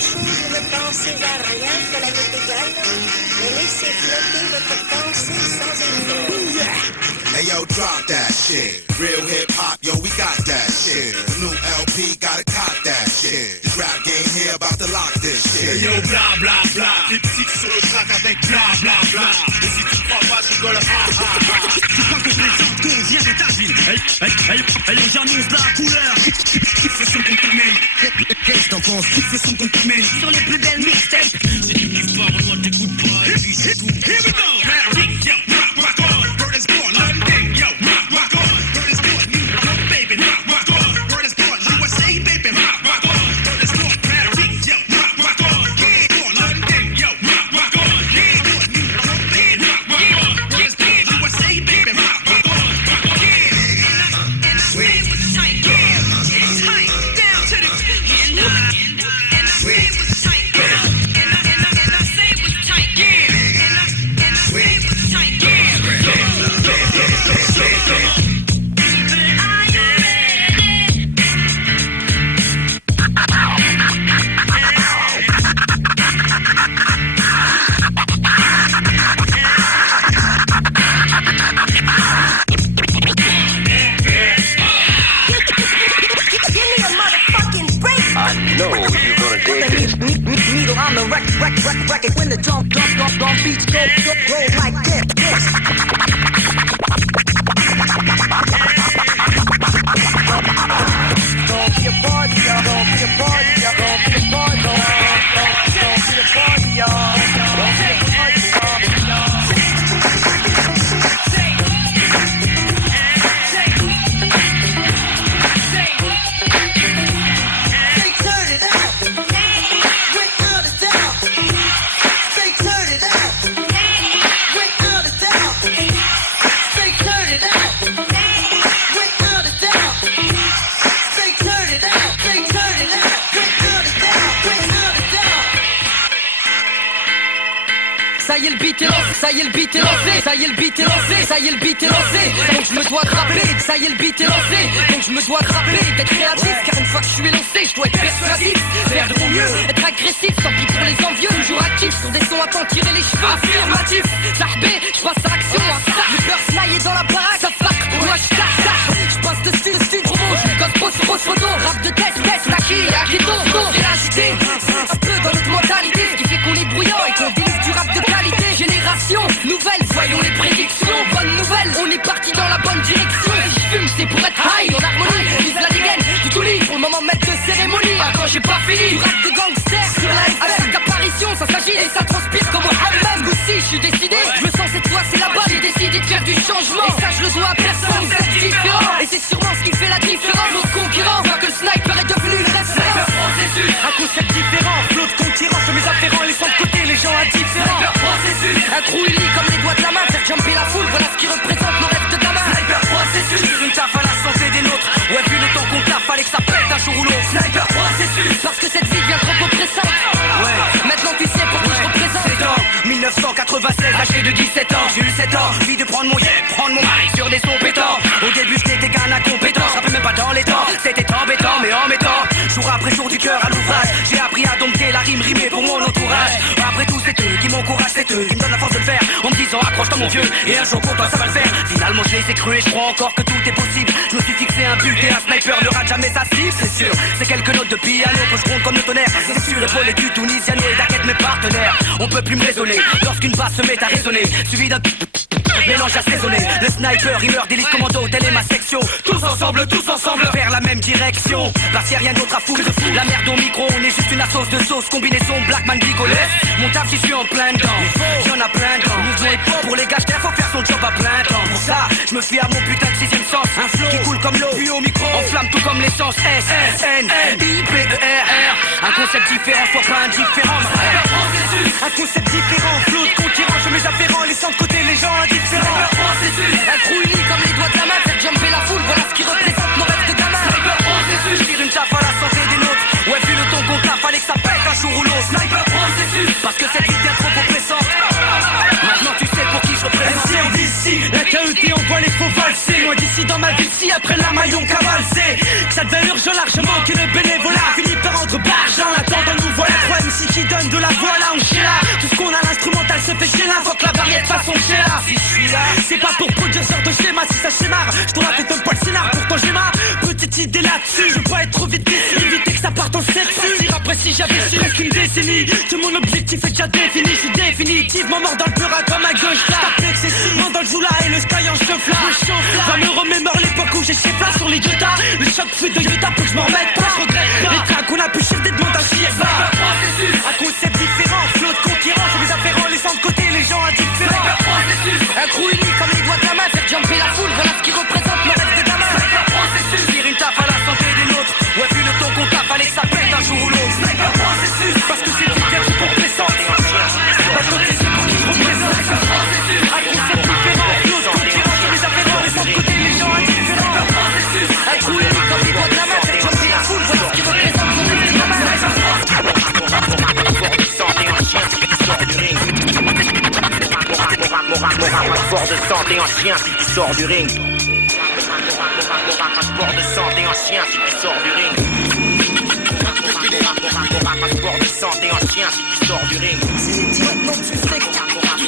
chose, ne pensez à rien, planète égale, et laissez flotter votre pensée sans effort. Hey yo, drop that shit. Real hip hop, yo, we got that shit. The new LP, gotta cop that shit. This rap game here about to lock this shit. Hey yo, bla bla bla. Les petits sur le track avec bla bla bla. Et si tu crois pas, tu rigoles, ha ha ha. Tu crois que je plaisante, qu'on vient de ta ville. Hey, j'annonce la couleur. Ce sont ton domaine. Qu'est-ce que t'en penses? Ce sont ton domaine. Sur les plus belles mixtapes. Si tu kiffes pas, moi t'écoutes pas. Et puis c'est tout. Here we go. Magic, yo, rock on. Bird is born, London, yo, rock on. Bird is born, New York, baby, rock on. Bird is born, USA, baby, rock on. Bird is born, Magic, yo, rock on. Yeah, born, London, yo, rock on. Yeah, born, New York, baby, rock on. Bird is born, USA, baby, rock on. Yeah. And the swing was tight, yeah, tight, down to the and the swing was tight, yeah. And the say was tight, yeah. And the swing was tight, yeah. know you're gonna dig this. Needle on the record when the drum beats go like this. Don't be a party, y'all. Don't be a party, y'all. Don't be a party, y'all. Don't be a party, y'all. Don't be a party, y'all. Ça y est le beat est lancé, ça y est le beat est lancé, ça y est le beat est lancé, ça y est le beat est lancé. Donc je me dois de rapper, ça y est le beat est lancé. Donc je me dois de rapper, d'être créatif, car une fois que je suis lancé, je dois être persuasif, faire de mon mieux, être agressif, tant pis pour les envieux, toujours actif, sur des sons à t'en tirer les cheveux, affirmatif, Zahbé, je passe à l'action, le beurre snaillé dans la baraque, ça fuck, moi je cache, je passe de style promo, je gosse pose photo, rap de test, Naki, Akito, véracité, un peu dans notre mentalité, ce qui fait qu'on est bruyant et qu'on délivre du rap de qualité. Génération nouvelle, voyons les prédictions. Bonne nouvelle, on est parti dans la bonne direction. Si je fume, c'est pour être high, en harmonie. Vive la dégaine, du tout lit, pour le moment maître de cérémonie. Attends, j'ai pas fini, du rap de gangster sur la FM. Avec apparition, ça s'agit et ça transpire comme un hammam. Aussi, je suis décidé, je me sens cette fois, c'est là-bas. J'ai décidé de faire du changement. Et ça, je le dois à personne, vous êtes différents. Et c'est sûrement ce qui fait la différence. Nos concurrents voient que le sniper est devenu une référence. Un concept différent, flot de concurrence, mes afférents laissant de côté les gens indifférents. Un trou uni comme les doigts de la main, faire jumper la foule, voilà ce qui représente nos rêves de gamin. Sniper processus, une taf à la santé des nôtres. Ouais, vu le temps qu'on taffe, fallait que ça pète un jour ou l'autre. Sniper processus, parce que cette vie devient trop oppressante. Ouais, maintenant tu sais pour qui je représente. C'est en 1996, âgé de 17 ans, j'ai eu 7 ans, envie de prendre mon prendre mon mic sur des sons pétants. Au début j'étais qu'un incompétent, je rappelais même pas dans les temps, c'était embêtant, mais en mettant jour après jour du cœur à l'ouvrage, j'ai appris à dompter la rime rimée pour mon entourage. Après tout c'est eux qui m'encouragent, c'est eux qui me donnent la force de le faire, en me disant accroche-toi mon vieux, et un jour pour toi ça va le faire. Finalement je les ai crus et je crois encore que tout est possible. Je me suis fixé un but et un sniper ne rate jamais sa cible, c'est sûr. C'est quelques notes de piano que je gronde comme le tonnerre. C'est sûr, épaulé du Tunisiano et d'Aquette mes partenaires. On peut plus me raisonner lorsqu'une basse se met à résonner, suivi d'un mélange assaisonné. Le sniper, rimeur d'élite commando, telle est ma section. Tous ensemble, vers la même direction. Parce qu'il y a rien d'autre à foutre. La merde au micro, on est juste une sauce de sauce. Combinaison Blackman Bigolès. Mon taf, j'y suis en plein dedans. Y'en a plein dedans. Mouvement hip-hop pour les gangsters, faut faire son job à plein temps. Pour ça, je me fie à mon putain de sixième sens. Un flow qui coule comme l'eau, puis au micro on flamme tout comme l'essence. S-S-N-I-P-E-R-R. Un concept différent, soit pas indifférent. Un concept différent, flow de concurrence. Je mes afférents, laissant de côté les gens indifférents. Un trou uni comme les doigts de la main, faire jumper la foule, voilà ce qui représente nos rêves de gamin. Je tire une taf à la santé des nôtres. Ouais, vu le ton qu'on tape, fallait que ça pète un jour ou l'autre. Sniper processus, parce que cette vie devient trop oppressante. Maintenant tu sais pour qui je représente. MC d'ici, la KET on voit les faux valser. Moi d'ici dans ma vie, si après la maillon cavalsé. Que ça devient urgent largement que le bénévolat finit par rendre barge en attendant nous voilà. mais de façon que c'est là. Si je suis là, c'est pas pour produire ce genre de schéma. Si ça schémare, je te raconte même pas le scénar. Pourtant j'ai ma petite idée là-dessus. Je veux pas être trop vite déçu, éviter que ça parte en septembre. Après si j'avais su presque une décennie, que mon objectif est déjà défini. Je suis définitivement mort dans le peur comme un gauche là. Excessivement dans le joula et le sky en chauffla. Va me remémore l'époque où j'ai chez plat sur les Utah. Le choc fut de Utah pour que je m'en remette pas. Les tracks qu'on a pu chier des demandes à chier ça. Un concept différent, flot de concurrence. Les afférents laissant de côté les gens indifférents. Un crew uni comme les doigts de la main. Faire jumper la foule, voilà ce qui représente le reste de gamin. Dire une taf à la santé des nôtres. Ouais vu le ton qu'on tape, fallait que ça pète un jour ou l'autre. Parce que c'est hyper pour présent. Pas de côté c'est pour qui représente. Un concept différent, flot de concurrence. Les afférents laissant de côté les gens indifférents. Un crew uni comme les doigts de la main. Faire jumper la foule, voilà ce qui représente le reste de gamin. Rapport de santé en chien si tu sors du ring. Rapport de santé en chien si tu sors du ring. Rapport de santé en chien si tu sors du ring.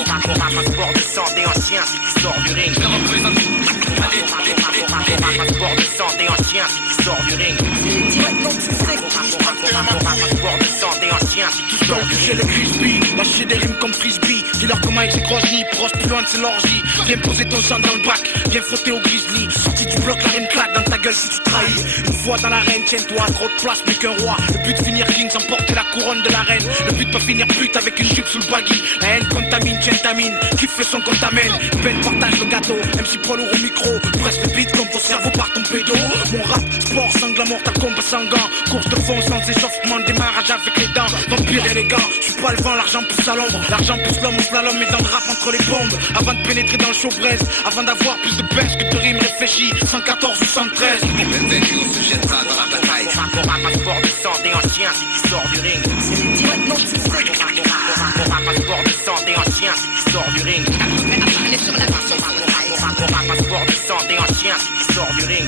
Rapport de santé en chien si tu sors du ring. Rapport de santé en chien si tu sors du ring. Rapport de santé en chien si tu sors du ring. J'ai le crispy, lâcher des rimes comme frisbee. Dis-leur comment ils grossi, proche plus loin de ses l'orgie. Viens poser ton sang dans le bac, viens frotter au grizzly. Sorti du bloc, la rime claque dans ta gueule si tu trahis. Une fois dans l'arène, tiens-toi, trop de place, plus qu'un roi. Le but de finir king sans porter la couronne de la reine. Le but de pas finir pute avec une jupe sous le baggy. La haine contamine, tiens ta mine, kiffe le son qu'on t'amène. Peine partage le gâteau, MC poids lourd au micro. Presse le beat comme ton cerveau par ton pédo. Mon rap, sport, sanglant, mortal combat sanguin. Course de fond sans échauffement, démarrage avec les dents. Vampire élégant, je suis pas le vent, l'argent pousse à l'ombre. L'argent pousse l'homme au slalom et dans le rap entre les bombes. Avant de pénétrer dans le show braise, avant d'avoir plus de baisse que de rimes réfléchies. 114 ou 113. Rapport de santé en chien si tu sors du ring. Rapport de santé en chien si tu sors du ring. Rapport de santé en chien si tu sors du ring.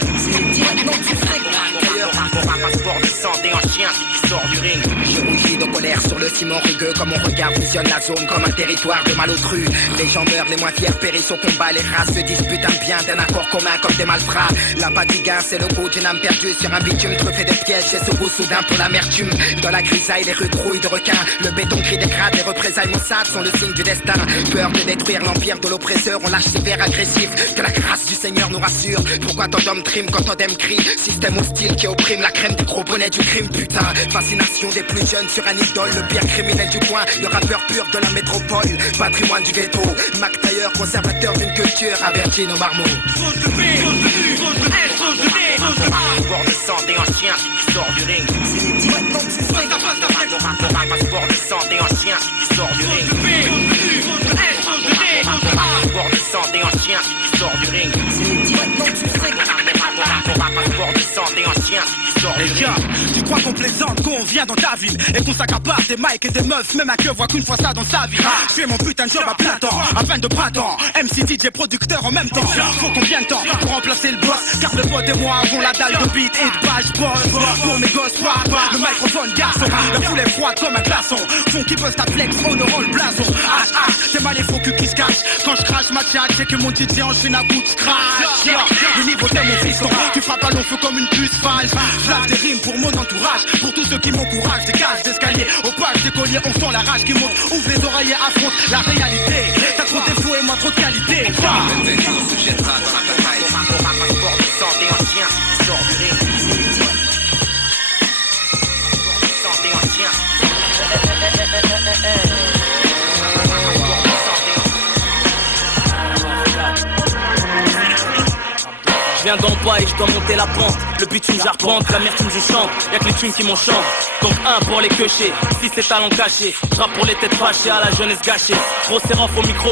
Rapport de santé en chien si tu sors du ring. Je rougis de colère sur le ciment rugueux. Comme mon regard fusionne la zone comme un territoire de malotru. Les gens meurent, les moins fiers périssent au combat. Les races se disputent un bien d'un accord commun comme des malfrats. La batiga, c'est le coup d'une âme perdue sur un bitume truffé de pièges. Et ce goût soudain pour l'amertume. Dans la grisaille, les rues grouillent de requins. Le béton crie des crades, les représailles maussades sont le signe du destin. Peur de détruire l'empire de l'oppresseur, on lâche ses vers agressifs. Que la grâce du Seigneur nous rassure. Pourquoi tant d'hommes triment quand tant d'hommes crient? Système hostile qui opprime la crème du gros bonnet du crime, putain. Fascination des plus jeunes sur un idole. Le pire criminel du coin, le rappeur pur de la métropole. Patrimoine du ghetto, Mac Taylor, conservateur d'une culture. Averti nos marmots. Rapport de santé en chien si tu sors du ring. Rapport de santé en chien si tu sors du ring. Rapport de santé en chien si tu sors du ring. Rapport de santé en chien si tu sors du ring. Les gars, tu crois qu'on plaisante, qu'on vient dans ta ville et qu'on s'accapare des mics et des meufs, même à queue voit qu'une fois ça dans sa vie. Je fais mon putain de job à plein temps, à fin de printemps. MC, DJ, producteur en même temps. Faut combien de temps pour remplacer le boss? Car le pote et moi avons la dalle de beat et de page boss. Pour mes gosses, papa, le microphone garçon. La foule est froide comme un glaçon. Font qui peuvent t'applex, honorant le blason. C'est mal les faux culs qui se cachent. Quand je crache ma chat, c'est que mon DJ enchaîne à bout de scratch. Le niveau t'es mon fiston, tu frappes à long feu comme une puce fâche. Je lâche des rimes pour mon entourage, pour tous ceux qui m'encouragent. Des cages d'escalier, aux pages des colliers, on sent la rage qui monte. Ouvre les oreilles et affronte la réalité. T'as trop de défauts et moi trop de qualité. Rapport de santé en chien si tu sors du ring. Santé en chien. Je viens d'en bas et je dois monter la pente. Le bitume j'arpente, l'amertume je chante. Y'a que les thunes qui m'enchantent. Donc 1 pour les queuchés, 6 c'est talents cachés. Je rappe pour les têtes fâchées à la jeunesse gâchée. Gros sérof au micro,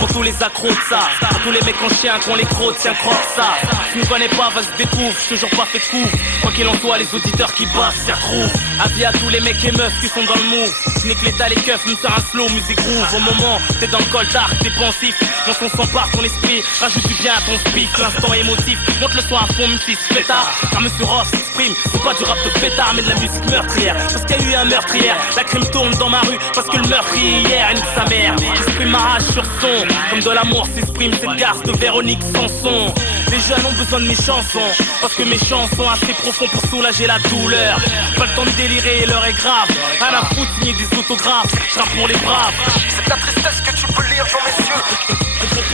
pour tous les accros de ça. Pour tous les mecs en chien qu'on les crocs, tiens croque ça. Tu me connais pas, vas-y découvre, j'suis toujours pas fait de coup. Quoi qu'il en soit, les auditeurs qui bassent s'y retrouvent. Avis à tous les mecs et meufs qui sont dans le move. J'nique l'état les keufs, me sers un slow, musique groove. Au moment, t'es dans le col d'art, t'es pensif. Mon son s'empare ton esprit, rajoute du bien à ton speak. L'instant émotif, monte le son à fond même si c'est fêtard. Car Monsieur Ross s'exprime, c'est pas du rap de fêtard mais de la musique meurtrière. Parce qu'il y a eu un meurtrière, la crime tourne dans ma rue. Parce que le meurtrier hier, nique sa mère. J'exprime ma rage sur son, comme de l'amour s'exprime cette garce de Véronique Sanson. Les jeunes ont besoin de mes chansons, parce que mes chansons sont assez profonds pour soulager la douleur. Pas le temps de délirer, l'heure est grave. À la foot, signer des autographes, je rappe pour les braves. C'est de la tristesse que tu peux lire dans mes yeux.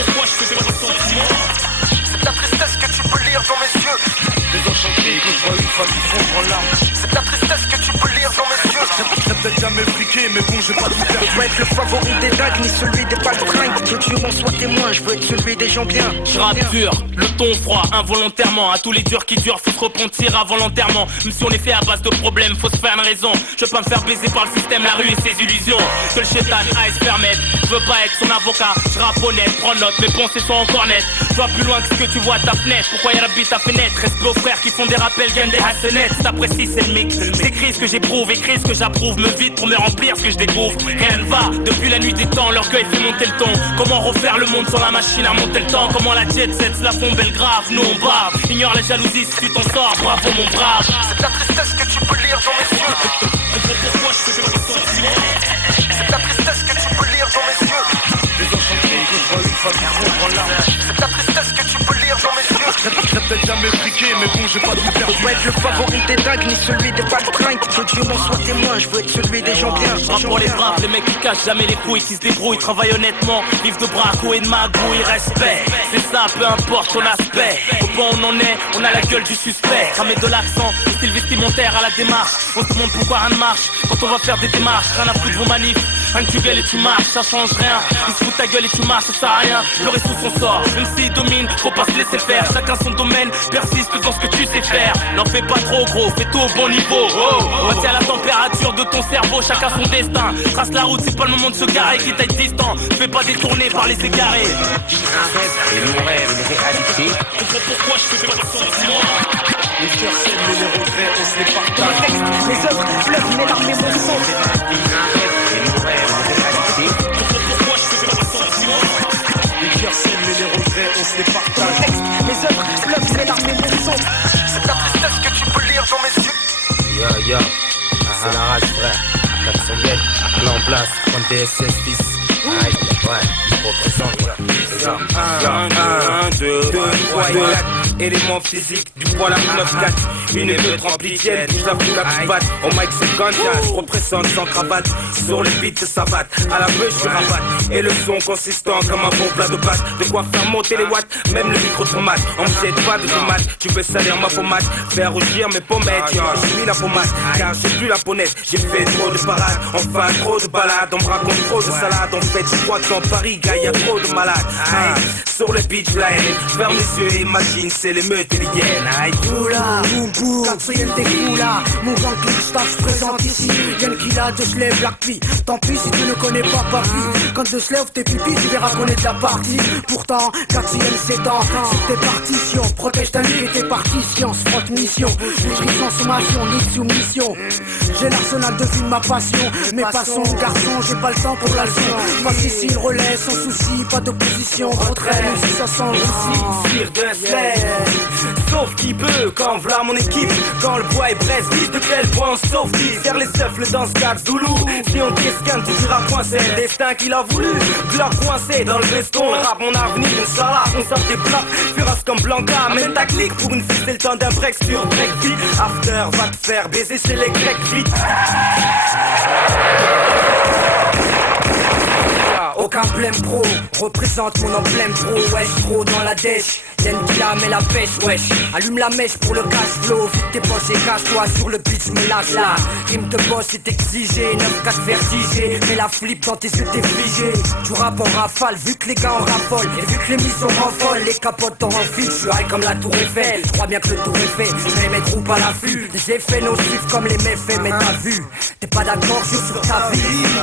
Pourquoi je fais pas de sentiments? C'est de la tristesse que tu peux lire dans mes yeux. Désenchanté quand je vois une famille fondre en larmes. C'est de la tristesse que tu peux lire dans mes yeux. J'ai peut-être jamais friqué, mais bon, j'ai pas tout perdu. Je veux être le favori des dagues, ni celui des baltringues. Que Dieu en soit témoin, je veux être celui des gens bien. Je rappe dur, le ton froid, involontairement. À tous les durs qui durent, faut se repentir involontairement. Même si on est fait à base de problèmes, faut se faire une raison. Je veux pas me faire baiser par le système, la rue et ses illusions. Que le chétan aille se permettre, je veux pas être son avocat. Je rappe honnête, prends note, mes pensées sont encore nettes. Je vois plus loin que ce que tu vois à ta fenêtre. Pourquoi y'a la bite à fenêtre? Respect aux frères qui font des rappels, gagnent des hasselnettes. Si t'apprécies, c'est le mix. J'écris ce que j'éprouve, écris ce que j'approuve. Me vide pour me remplir ce que je découvre. Rien ne va, depuis la nuit des temps, l'orgueil fait monter le ton. Comment refaire le monde sans la machine à monter le temps? Comment la jet set se la font belle grave? Nous on bave, ignore la jalousie si tu t'en sors. Bravo mon brave. C'est de la tristesse que tu peux lire dans mes yeux. Pourquoi je fais pas de sentiments? C'est de la tristesse que tu peux lire dans mes yeux. Désenchanté quand je vois une famille fondre en larmes. C'est de la tristesse que tu peux lire dans mes yeux. J'ai peut-être jamais friqué, mais bon, j'ai pas tout perdu. Je veux être le favori des dagues, ni celui des baltringues. Que Dieu m'en soit témoin, je veux être celui des gens bien. Je rappe pour les braves, les mecs qui cachent jamais les couilles, qui se débrouillent, travaillent honnêtement, vivent de braco et de magouille, respect. C'est ça, peu importe ton aspect. Au point où on en est, on a la gueule du suspect. Ramer de l'accent, le style vestimentaire à la démarche. On se demande pourquoi rien ne marche quand on va faire des démarches. Rien à foutre de vos manifs, rien que tu gueules et tu marches, ça change rien. Ils se foutent ta gueule et tu marches, ça sert à rien. Pleurer sous son sort, même s'il domine, faut pas se laisser faire. Chacun son domaine, persiste dans ce que tu sais faire. N'en fais pas trop gros, fais tout au bon niveau. Retiens la température de ton cerveau, chacun son destin. Trace la route, c'est pas le moment de se garer, quitte à être distant. Fais pas détourner par les égarés. Et mon rêve, une réalité. Pourquoi je fais pas de sentiments? Les cœurs saignent, mais les regrets, on se les partage. Les textes, les œuvres, fleuves, mes larmes et mon sang. Et mon rêve, une réalité. Pourquoi je fais pas de sentiments? Les cœurs saignent, mais les regrets, on se les partage. Les textes, les œuvres, fleuves, mes larmes et mon sang. C'est de la tristesse que tu peux lire dans mes yeux. Yo, c'est la rage, frère. 400 mètres, on est en place, on DSS 10. Ouais, je représente, voilà. 1, 2, 3, 4. Éléments physiques, du poil à 9-4. Une et deux tremplitiennes, je la fous la petite batte. Au mic c'est ganja, je représente sans cravate. Sur les beats de savate, à la beuh je suis rabat. Et le son consistant comme un bon plat de pâtes. De quoi faire monter les watts, même le micro tomate. On me jette pas de tomate, tu veux salir ma pommade. Faire rougir mes pommettes, je suis la pommade. Car j'ai plus la ponette, j'ai fait trop de parades. Enfin trop de balades, on me raconte trop de salade. En fait je crois qu'en Paris, gars y'a trop de malades. Sur le beat flying, ferme les yeux, imagine c'est l'émeute et les hyènes. Oula, boum boum, quatrième des fous là. Mon grand clip staff, je présente ici. Yann qui l'a, de Slave, Black P. Tant pis si tu ne connais pas Papi. Quand de Slave tes pipis, tu verras connaître la partie. Pourtant, quatrième c'est temps. C'est tes partitions, protège ta nuque et tes partitions. Frotte mission, maîtrise sans sommation, ni soumission. J'ai l'arsenal de vie de ma passion. Mais passons, garçon, j'ai pas le temps pour la leçon. Passe ici le relais, sans souci, pas d'opposition. Retrait, si ça sent aussi. Tire de sled, sauf qui peut, quand v'là mon équipe. Quand le bois est braise, dis de quel point on sauve qui. Faire les seufles dans ce cadre Zoulou. Si on t'escanne, tu diras point c'est le destin qu'il a voulu. Gloire coincé dans le veston, le rap mon avenir, une salade, on sort des plats. Furasse comme Blanca, mène ta clique. Pour une fille c'est le temps d'un break sur break vite. After va te faire baiser chez les grecs vite. Aucun blême pro, représente mon emblème pro. Wesh, trop dans la dèche. Y'en qui la met la pêche, wesh. Allume la mèche pour le cash flow. Vite tes poches et cache-toi sur le beat, me lâche là. Rime de boss est exigé, 9-4 vertigé. Mets la flip dans tes yeux, t'es figé. Tu rappes en rafale, vu que les gars en raffolent. Et vu que les missions renfolent, les capotes t'en enfilent. Je suis high comme la tour Eiffel, je crois bien que le tour est fait. Je mets mes troupes à l'affût. Des effets nocifs comme les méfaits, mais t'as vu. T'es pas d'accord, je suis sur ta vie.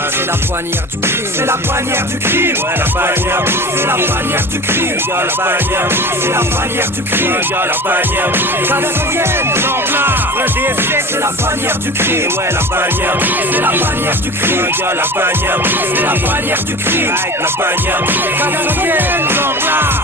C'est la bannière du crime. C'est la bannière du crime. Ouais, la bannière, c'est la bannière du crime. y'a la bannière, C'est la bannière du crime. y'a la bannière. 400e, Vrai DSS, c'est la bannière du crime. Ouais, la bannière du crime. C'est la bannière du crime. La bannière du crime. C'est la bannière du crime. La bannière du crime.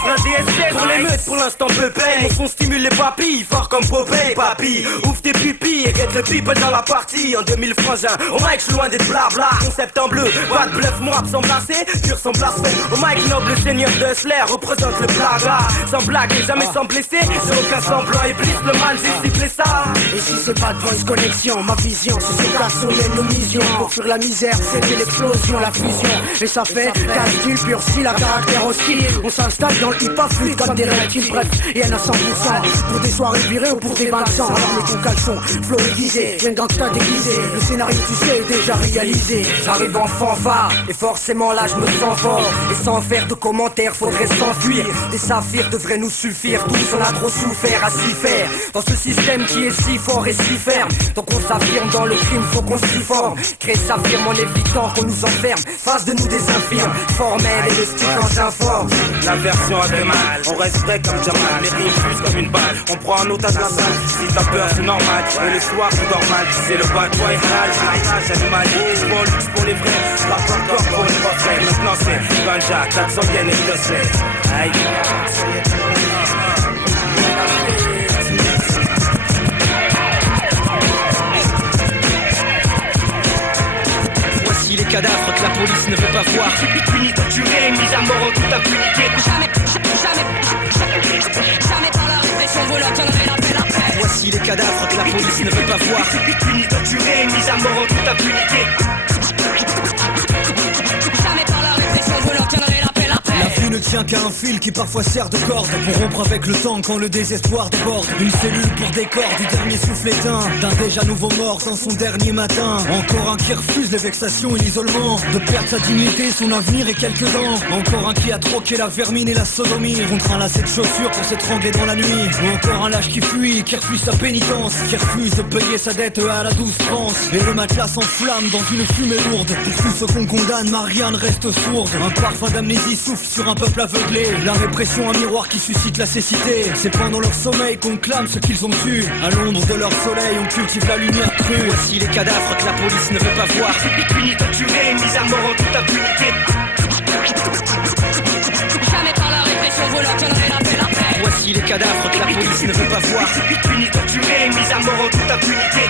La DSS pour les meutes, pour l'instant pépé. Mon son stimule les papilles, fort comme Popeye. Papy, ouvre tes pupilles et get le people dans la partie. En 2000 frangin, au mic, j'suis loin d'être blabla. Concept en bleu, pas de bluff, mon rap sans blasser, pur sans blasphème. Au mic, noble seigneur de Slayer représente le plaga. Sans blague et jamais sans blesser, sur aucun semblant et blisse le mal, j'ai ciblé ça. Et si c'est pas de voice connexion, ma vision, c'est ce cas sur nos missions. Pour fuir la misère, c'était l'explosion, la fusion. Et ça fait casse-tu pur style à caractère hostile. On s'installe dans le hip-hop fluide comme des relatives, bref, et elle a 100%. Pour des soirées virées ou pour des bains de sang. Alors mets ton caleçon, flow aiguisé, j'ai un gangsta déguisé. Le scénario tu sais est déjà réalisé. J'arrive en fanfare, et forcément là je me sens fort. Et sans faire de commentaires, faudrait s'enfuir. Des saphirs devraient nous suffire, tous on a trop souffert à s'y faire. Dans ce système qui est si fort et si ferme. Donc on s'affirme dans le crime, faut qu'on s'y forme. Créer sa firme en évitant qu'on nous enferme. Face de nous des infirmes, formels et le stick quand j'informe. La version a fait mal, on reste vrai comme Jamal. Les rimes fusent comme une balle, on prend en otage la salle. Si t'as peur c'est normal, et le soir c'est normal. C'est le bad boy halal, j'arrive animalier. Bon luxe pour les vrais, pas encore pour les refrains. Maintenant c'est ganja, 400 yens et 2 semaines. Aïe. Voici les cadavres que la police ne veut pas voir. Puni, torturé, mis à mort en toute impunité. Jamais par la répression, vous leur donnerez la paix, la paix. Voici les cadavres que la police ne veut pas voir. Puni, torturé, mis à mort en toute impunité. Jamais par la répression, vous leur donnerez la paix, la paix. La vie ne tient qu'à un fil qui parfois sert de corde pour rompre avec le temps quand le désespoir déborde. Une cellule pour décor du dernier souffle éteint d'un déjà nouveau mort dans son dernier matin. Encore un qui refuse les vexations et l'isolement, de perdre sa dignité, son avenir et quelques dents. Encore un qui a troqué la vermine et la sodomie contre un lacet de chaussures pour s'étrangler dans la nuit. Ou encore un lâche qui fuit, qui refuse sa pénitence, qui refuse de payer sa dette à la douce France. Et le matelas s'enflamme dans une fumée lourde. Pour tous ceux qu'on condamne, Marianne reste sourde. Un parfum d'amnésie souffle sur un peuple aveuglé. La répression, un miroir qui suscite la cécité. C'est pendant leur sommeil qu'on clame ce qu'ils ont tué. À l'ombre de leur soleil, on cultive la lumière crue. Voici les cadavres que la police ne veut pas voir. Puni, torturé, mis à mort en toute impunité. Jamais par la répression, vous leur donnerez la paix, la paix. Voici les cadavres que la police ne veut pas voir. Puni, torturé, mis à mort en toute impunité.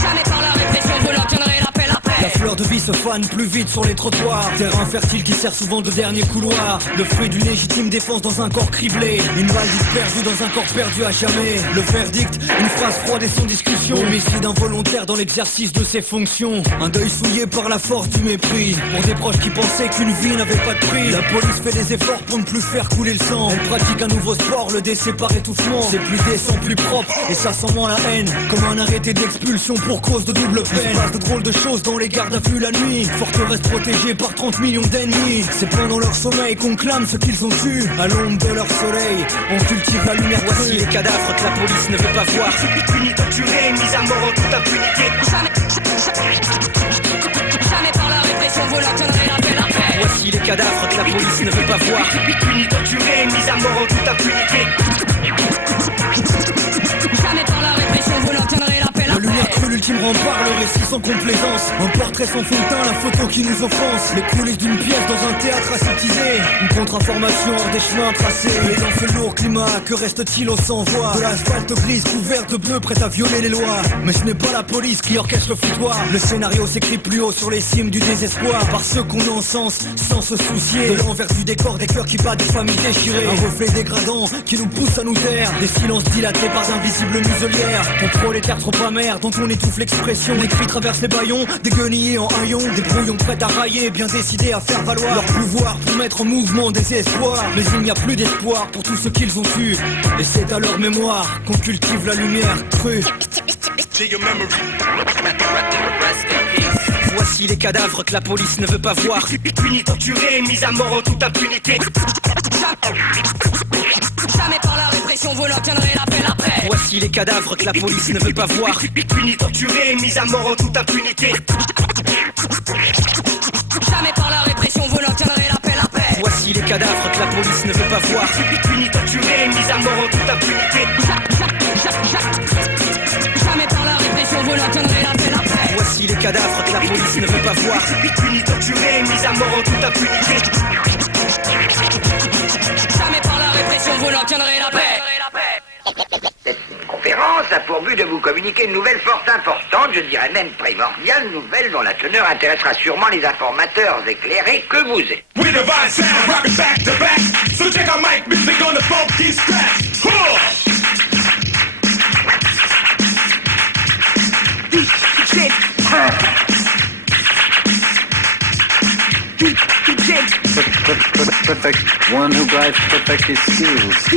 Jamais par la répression, vous leur donnerez la paix, la paix. La fleur de vie se fane plus vite sur les trottoirs. Terrain fertile qui sert souvent de dernier couloir. Le fruit d'une légitime défense dans un corps criblé. Une balle dite perdue dans un corps perdu à jamais. Le verdict, une phrase froide et sans discussion. Homicide involontaire dans l'exercice de ses fonctions. Un deuil souillé par la force du mépris. Pour des proches qui pensaient qu'une vie n'avait pas de prix. La police fait des efforts pour ne plus faire couler le sang. Elle pratique un nouveau sport, le décès par étouffement. C'est plus décent, plus propre et ça sent moins la haine. Comme un arrêté d'expulsion pour cause de double peine. Il se passe de drôles de choses dans les gardes à vue la nuit. Forteresse protégée par 30 millions d'ennemis. C'est pendant leur sommeil qu'on clame ce qu'ils ont tué. À l'ombre de leur soleil, on cultive la lumière. Voici les cadavres que la police ne veut pas voir. Puni, torturé, mis à mort en toute impunité. Jamais par la répression, vous leur donnerez la paix, la paix. Voici les cadavres que la police ne veut pas voir. Puni, torturé, mis à mort en toute impunité. Jamais par la répression, vous leur donnerez la paix, la La lumière paix. crue, l'ultime rempart, le récit sans complaisance. Un portrait sans fond de teint, la photo qui nous offense. Les coulisses d'une pièce dans un théâtre aseptisé. Une contre-information hors des chemins tracés. Mais dans ce lourd climat, que reste-t-il au sans-voix? De l'asphalte grise couverte de bleu, prête à violer les lois. Mais ce n'est pas la police qui orchestre le foutoir. Le scénario s'écrit plus haut sur les cimes du désespoir. Par ceux qu'on encense sans se soucier de l'envers du décor, des cœurs qui battent, des familles déchirées. Un reflet dégradant qui nous pousse à nous taire. Des silences dilatés par d'invisibles muselières. Ton prolétaire trop amer dont on étouffe l'expression. Les cris traversent les baillons, des guenilles en haillons. Des brouillons prêts à railler, bien décidés à faire valoir leur pouvoir pour mettre en mouvement des espoirs. Mais il n'y a plus d'espoir pour tout ce qu'ils ont eu. Et c'est à leur mémoire qu'on cultive la lumière crue. Voici les cadavres que la police ne veut pas voir. Puni, torturé, mis à mort en toute impunité. Jamais par la répression, vous leur donnerez la paix, la paix. Voici les cadavres que la police ne veut pas voir. Puni, torturé, mis à mort en toute impunité. Jamais par la répression, vous leur donnerez la paix, la paix. Voici les cadavres que la police ne veut pas voir. Puni, torturé, mis à mort en toute impunité. des cadavres que la police ne veut pas voir. Punis, torturés, mis à mort en toute impunité. Jamais par la répression vous n'obtiendrez la paix. Cette conférence a pour but de vous communiquer une nouvelle fort importante, je dirais même primordiale, nouvelle dont la teneur intéressera sûrement les informateurs éclairés que vous êtes. We divide sound, rapping back to back. So check out Mike music on the funky scratch. Perfect. One who glides perfect his skills.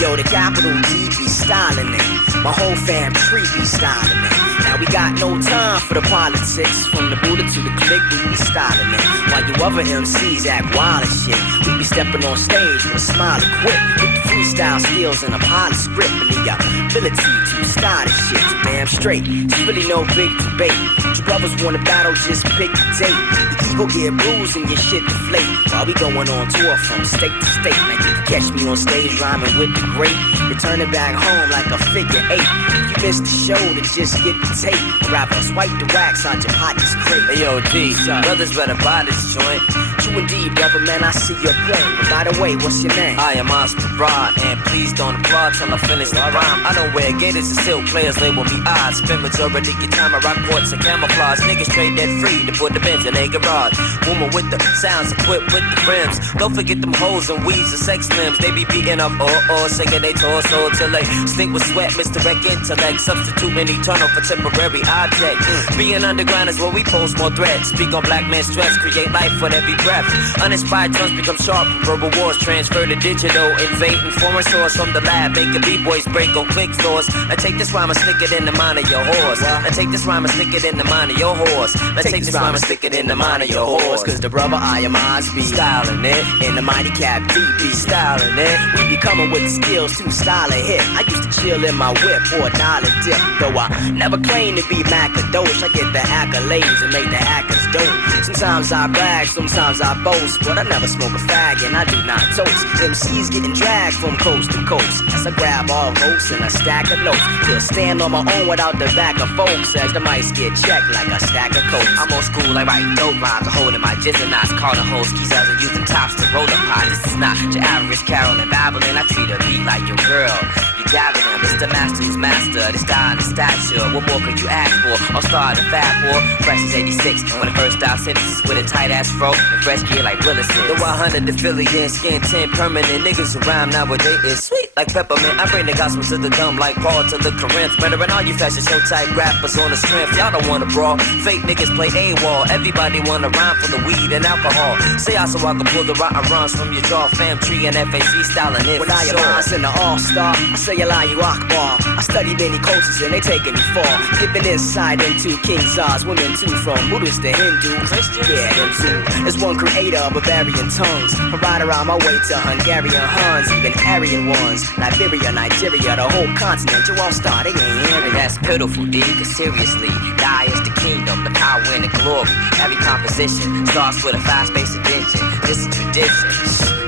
Yo, the capital D be styling it. My whole fam tree be styling it. Now we got no time for the politics. From the Buddha to the clique, we be styling it. While you other MCs act wild and shit, we be stepping on stage with a smile and quit. With the freestyle skills and a pilot script and the ability to style this shit. Damn straight, it's really no big debate. You brothers wanna battle, just pick the date. The ego get bruised and your shit deflate. While we going on tour from state to state. Now you can catch me on stage rhyming with the great. Returning back home like a figure eight. You missed the show to just get the tape. Rapper, swipe the wax on your pocket's crate. Hey yo, D, brothers better buy this joint. True indeed, brother, man, I see your point. But by the way, what's your name? I am Oscar Rod, and please don't applaud till I finish the rhyme. I don't wear gators and silk, players label me odd. Spend majority of your time, I rock ports and camouflage. Niggas trade that free to put the Benz in their garage. Woman with the sounds equipped with the rims. Don't forget them hoes and weaves and sex limbs. They be beating up or singing they torso till they stink with sweat, misdirect intellect. Substituting eternal for temporary object. Being underground is where we pose more threats. Speak on black man's stress, create life with every breath. Uninspired drums become sharp from verbal wars. Transfer to digital, invading foreign source from the lab. Making B-boys break on quick stores. I take this rhyme and stick it in the mind of your horse. I take this rhyme and stick it in the mind of your horse. I take this rhyme and stick it in the mind of your horse. Cause the brother I am Oz be styling it. In the mighty cap deep be styling it. We be coming with the skills to style a hit. I used to chill in my whip for $1 dip. Though I never claim to be Macadosh, I get the accolades and make the hackers dope. Sometimes I brag, sometimes I boast, but I never smoke a fag and I do not toast. MCs getting dragged from coast to coast as I grab all hosts and a stack of notes. To stand on my own without the back of folks as the mics get checked like a stack of coats. I'm old school, like writing dope rhymes, holding my jizz and knots, calling hoes keys as I'm using tops to roll up high. This is not your average Carol and babbling. I treat a beat like your girl. You dabbing them, it's the master who's master. The style and the stature, what more could you ask for? I'll start the fat for fresh as 86. When the first style synthesis with a tight ass fro and fresh gear like Willison. The 100 affiliate, skin 10 permanent. Niggas who rhyme nowadays is sweet like peppermint. I bring the gospel to the dumb like Paul to the Corinth. Bettering all you fashion show type rappers on the strength. Y'all don't wanna brawl. Fake niggas play AWOL. Everybody wanna rhyme for the weed and alcohol. Say I so I can pull the rotten runs from your jaw. Fam tree and FAC styling it. When I am Oz and the all-star, I say Allahu Akbar. I study many cultures and they taking me far. Giving insight into King Zaz, women too, from Buddhist to Hindu, Christian, yeah, them too. There's one creator of Bavarian tongues. I ride around my way to Hungarian Huns, even Aryan ones. Liberia, Nigeria, the whole continent. You all star, they ain't hearing. That's pitiful, D, cause seriously, die is the kingdom, the power and the glory. Every composition starts with a fast-paced addition. This is tradition.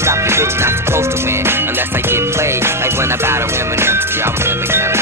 Stop your bitch, not supposed to win unless I get played. Like when I battle Eminem, y'all remember him.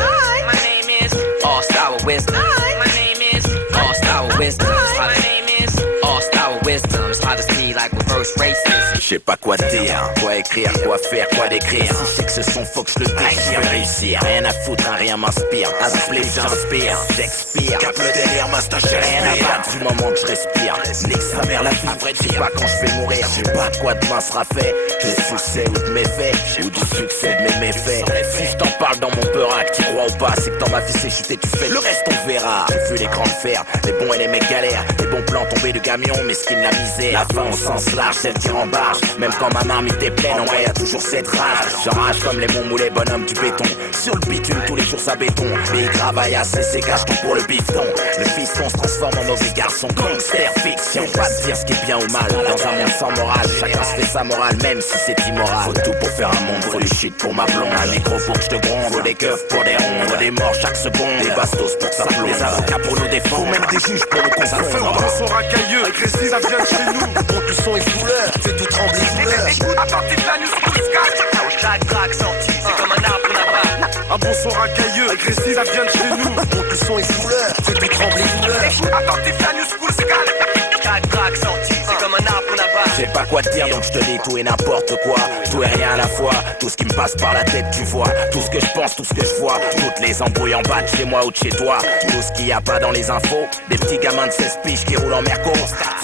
Hi, my name is All Star with Wisdom. Hi, my name is All Star with Wisdom. Hi, my name is All Star with Wisdom. It's hard to see like reverse racism. Je sais pas quoi dire, quoi écrire, quoi faire, quoi décrire. Si c'est que ce son, faut que je le dise, je veux réussir. Rien à foutre, rien m'inspire. À ce plaisir, j'inspire, j'expire. Cap le délire, ma stage, rien à battre du moment que je respire. Nique sa mère, la vie, vrai, je sais pas quand je vais mourir. Je sais pas de quoi demain sera fait. Du succès ou de méfaits, ou du succès de mes méfaits. Si je t'en parle dans mon peur, tu crois ou pas, c'est que dans ma vie c'est chuté, tu fais. Le reste on verra. J'ai vu l'écran de fer, les bons et les mecs galères. Les bons plans tombés de camion, mais ce qu'il n'a misère. La fin au sens là. large, celle qui rembarge. Même quand ma marmite est pleine, en vrai y'a toujours cette rage. J'enrage comme les bons moulets bonhommes du béton. Sur le bitume, tous les jours ça béton. Mais il travaille assez, c'est cache tout pour le bifton. Le fiston se transforme en mauvais garçon. Gangster fiction, pas de dire ce qui est bien ou mal. Dans un monde sans morale, chacun se fait sa morale, même si c'est immoral. Faut tout pour faire un monde, faut du shit pour ma blonde. Un micro pour que je te gronde, faut des keufs pour des ronds. Faut des morts chaque seconde, des bastos pour que ça plombe. Des avocats pour nous défendre, même des juges pour nous confondre. Un son racailleux, agressif, ça vient de chez nous. Monte le son et fouleur, fais tout trembler douleur. Attentif la news school sky. Chaque track sorti, c'est comme un arbre là-bas. Un bon son racailleux, agressif, ça vient de chez nous. Monte le son et fouleur, fais tout trembler douleur. Attentif la news school sky. Chaque track sorti, c'est comme un arbre là-bas. Je sais pas quoi te dire donc je te dis tout et n'importe quoi. Tout et rien à la fois, tout ce qui me passe par la tête tu vois. Tout ce que je pense, tout ce que je vois. Toutes les embrouilles en bas de chez moi ou de chez toi. Tout ce qu'il y a pas dans les infos. Des petits gamins de 16 piges qui roulent en merco.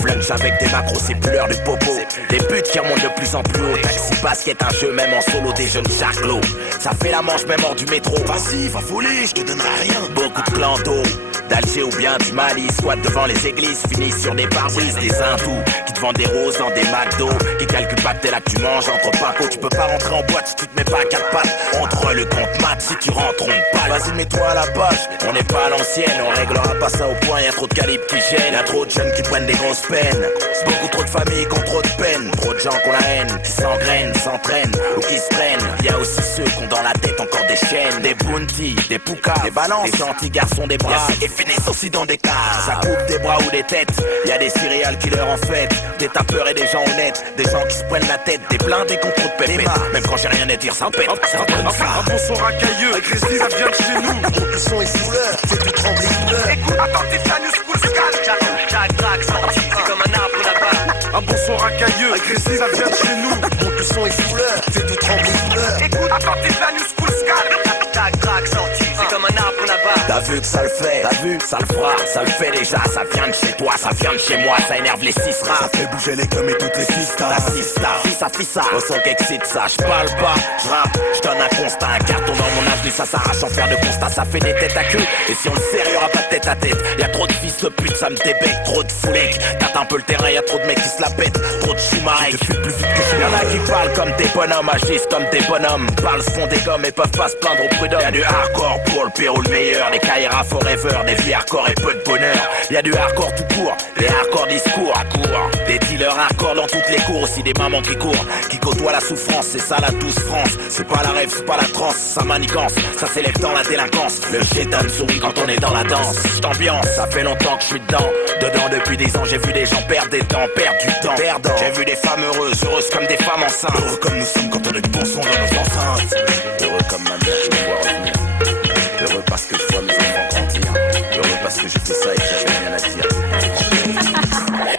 Flunch avec des macros, c'est plus l'heure du popo. Des putes qui remontent de plus en plus haut. Taxi basket, un jeu même en solo, des jeunes charclos. Ça fait la manche même hors du métro. Vas-y, va voler, je te donnerai rien. Beaucoup de clans d'eau, d'Alger ou bien du Mali. Squat devant les églises, finissent sur des pare-brises. Des hindous qui te vendent des roses dans des McDo. Qui calculent pas que t'es là que tu manges entre Paco. Tu peux pas rentrer en boîte si tu te mets pas à 4 pattes. Entre le compte mat, si tu rentres on te balle. Vas-y mets-toi à la page, on n'est pas à l'ancienne. On réglera pas ça au point, y'a trop de calibres qui gênent. Y'a trop de jeunes qui prennent des grosses peines. C'est beaucoup trop de familles qui ont trop de peine. Trop de gens qui ont la haine, qui s'engrainent, s'entraînent ou qui se prennent. Y'a aussi ceux qui ont dans la tête encore des chaînes. Des bounty, des poucas, des balances, des gentils garçons, des bras. Et finissent aussi dans des cases. Ça coupe des bras ou des têtes. Y'a des serial killers en fait. Des tapeurs et des gens honnêtes. Des gens qui se prennent la tête. Des blindés contre de pépette. Même quand j'ai rien à dire, ça pète. Un bon son racailleux, agressif, ça vient de chez nous. Monte le son et fouleur, fais tout trembler douleur. Écoute, attentif la news school sky. Chaque track sorti, c'est comme un arbre là-bas. Un bon son racailleux, agressif, ça vient de chez nous. Monte le son et fouleur, fais tout trembler douleur. Écoute, attentif la news school sky. Chaque track sorti, c'est comme un arbre là-bas. T'as vu que ça le fait, t'as vu, ça le fera, ça le fait déjà, ça vient de chez toi, ça vient de chez moi, ça énerve les 6 rats. Ça fait bouger les gommes et toutes les fistas. La sista, fissa, au son qu'excite ça, j'parle pas, j'rappe, j'donne un constat, un carton dans mon avenue, ça s'arrache sans faire de constat, ça fait des têtes à queue, et si on le serre, y'aura pas de tête à tête. Y'a trop de fils de pute, ça me débecte, trop de foulec, tâte un peu le terrain, y'a trop de mecs qui se la pètent, trop de choumarek. Y'en a qui parlent comme des bonhommes, agissent comme des bonhommes, parlent, se font des gommes et peuvent pas se plaindre au prud'homme. Y'a du hardcore pour le pire ou le meilleur, des Kaira forever, des vies hardcore et peu de bonheur. Y'a du hardcore tout court, des hardcore discours à court, des dealers hardcore dans toutes les cours, aussi des mamans qui courent, qui côtoient la souffrance, c'est ça la douce France. C'est pas la rêve, c'est pas la transe, ça manigance, ça s'élève dans la délinquance. Le chétan sourit quand on est dans la danse. J't'ambiance, ça fait longtemps que je suis dedans. Dedans depuis 10 ans, j'ai vu des gens perdre des temps, perdre du temps, perdant. J'ai vu des femmes heureuses, heureuses comme des femmes enceintes. Heureux comme nous sommes quand on est de bon son dans nos enceintes. Heureux comme ma mère, je me vois revenir. Heureux parce que je vois mes enfants grandir. Heureux parce que j'ai fait ça et que j'avais rien à dire.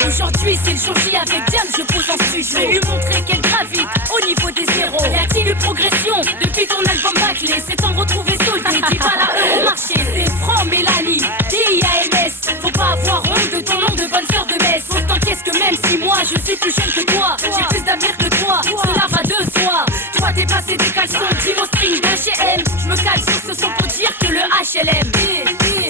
Aujourd'hui c'est le jour J avec Diane, je pose en studio. Je vais lui montrer qu'elle gravite au niveau des zéros. Y a-t-il eu progression depuis ton album bâclé? C'est temps de retrouver soldé, qui va là au marché. C'est Franc, Mélanie, DIAMS. Faut pas avoir honte de ton nom de bonne sœur de messe. Autant qu'est-ce que même si moi je suis plus jeune que toi, j'ai plus d'avenir que toi, cela va de soi. Toi t'es passé des caleçons, dis-moi string d'H&M. Je me cale sur ce son pour dire que le HLM.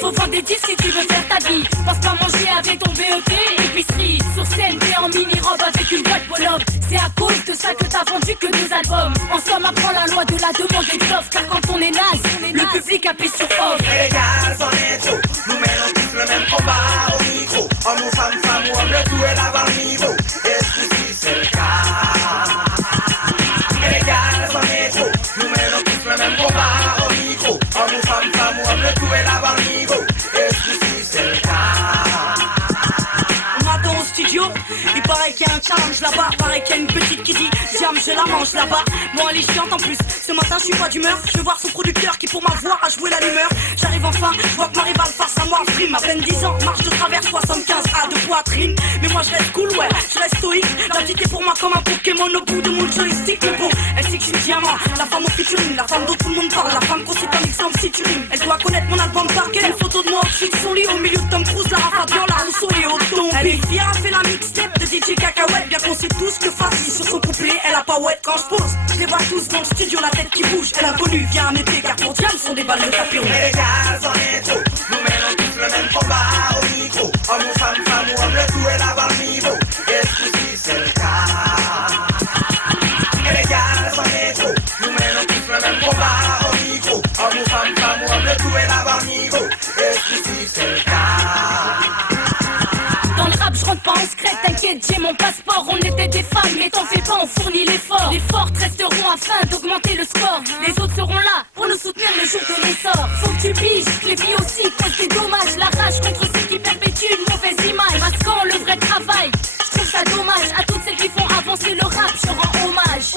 Faut vendre des disques si tu veux faire ta vie. Pense pas manger avec ton BEP, épicerie. Sur scène t'es en mini-robe avec une boîte bonhomme. C'est à cause de ça que t'as vendu que 2 albums. En somme apprends la loi de la demande et de l'offre. Car quand on est naze, le public appuie sur off. Les gars sont intro, nous menons tous le même combat au micro. Homme ou femme, femme ou homme, le tout est là bas au niveau. Exclusif c'est le cas. Les gars sont intro, nous menons tous le même combat au micro. Homme ou femme, femme ou homme, le tout est là bas au niveau. Exclusif c'est le cas. On m'attend au studio, il paraît qu'il y a un challenge là-bas. Paraît qu'il y a une petite qui dit Jam, je la mange là-bas. Bon, elle est chiante en plus. Ce matin, je suis pas d'humeur. Je veux voir son producteur qui, pour m'avoir, a joué l'allumeur. J'arrive enfin, je vois que ma rivale face à moi frime. À peine 10 ans, marche de travers 75 A de poitrine. Mais moi, je reste cool, ouais, je reste stoïque. La petite est pour moi comme un Pokémon au bout de mon joystick. Mais bon, elle sait que je suis diamant. La femme au featuring, la femme dont tout le monde parle. La femme qu'on cite comme exemple si tu rimes. Elle doit connaître mon album par cœur. Une photo de moi au-dessus de son lit, au milieu de Tom Cruise, Lara Fabian, la Rousseau et Otto. Elle est fière, a fait la mixtape de DJ Cacahuète. Bien qu'on sait tous que Fatih sur son couplet, elle a pas wet quand je pose. Je les vois tous dans le studio, la tête qui bouge. Elle a connu, vient un été, car pour Diane sont des balles de tapis rouge. Les gars sont intro, nous menons tous le même combat au micro. Homme ou femme, femme ou homme, le tout est là bas au niveau. Exclusif c'est le cas. j'ai mon passeport. On était des femmes, mais t'en fais pas, on fournit l'effort. Les fortes resteront afin d'augmenter le score. Les autres seront là pour nous soutenir le jour de l'essor. Faut que tu piges, les filles aussi causent des dommages. La rage contre ceux qui perpétuent une mauvaise image. Masquant le vrai travail, je trouve ça dommage. À toutes celles qui font avancer le rap, je rends hommage.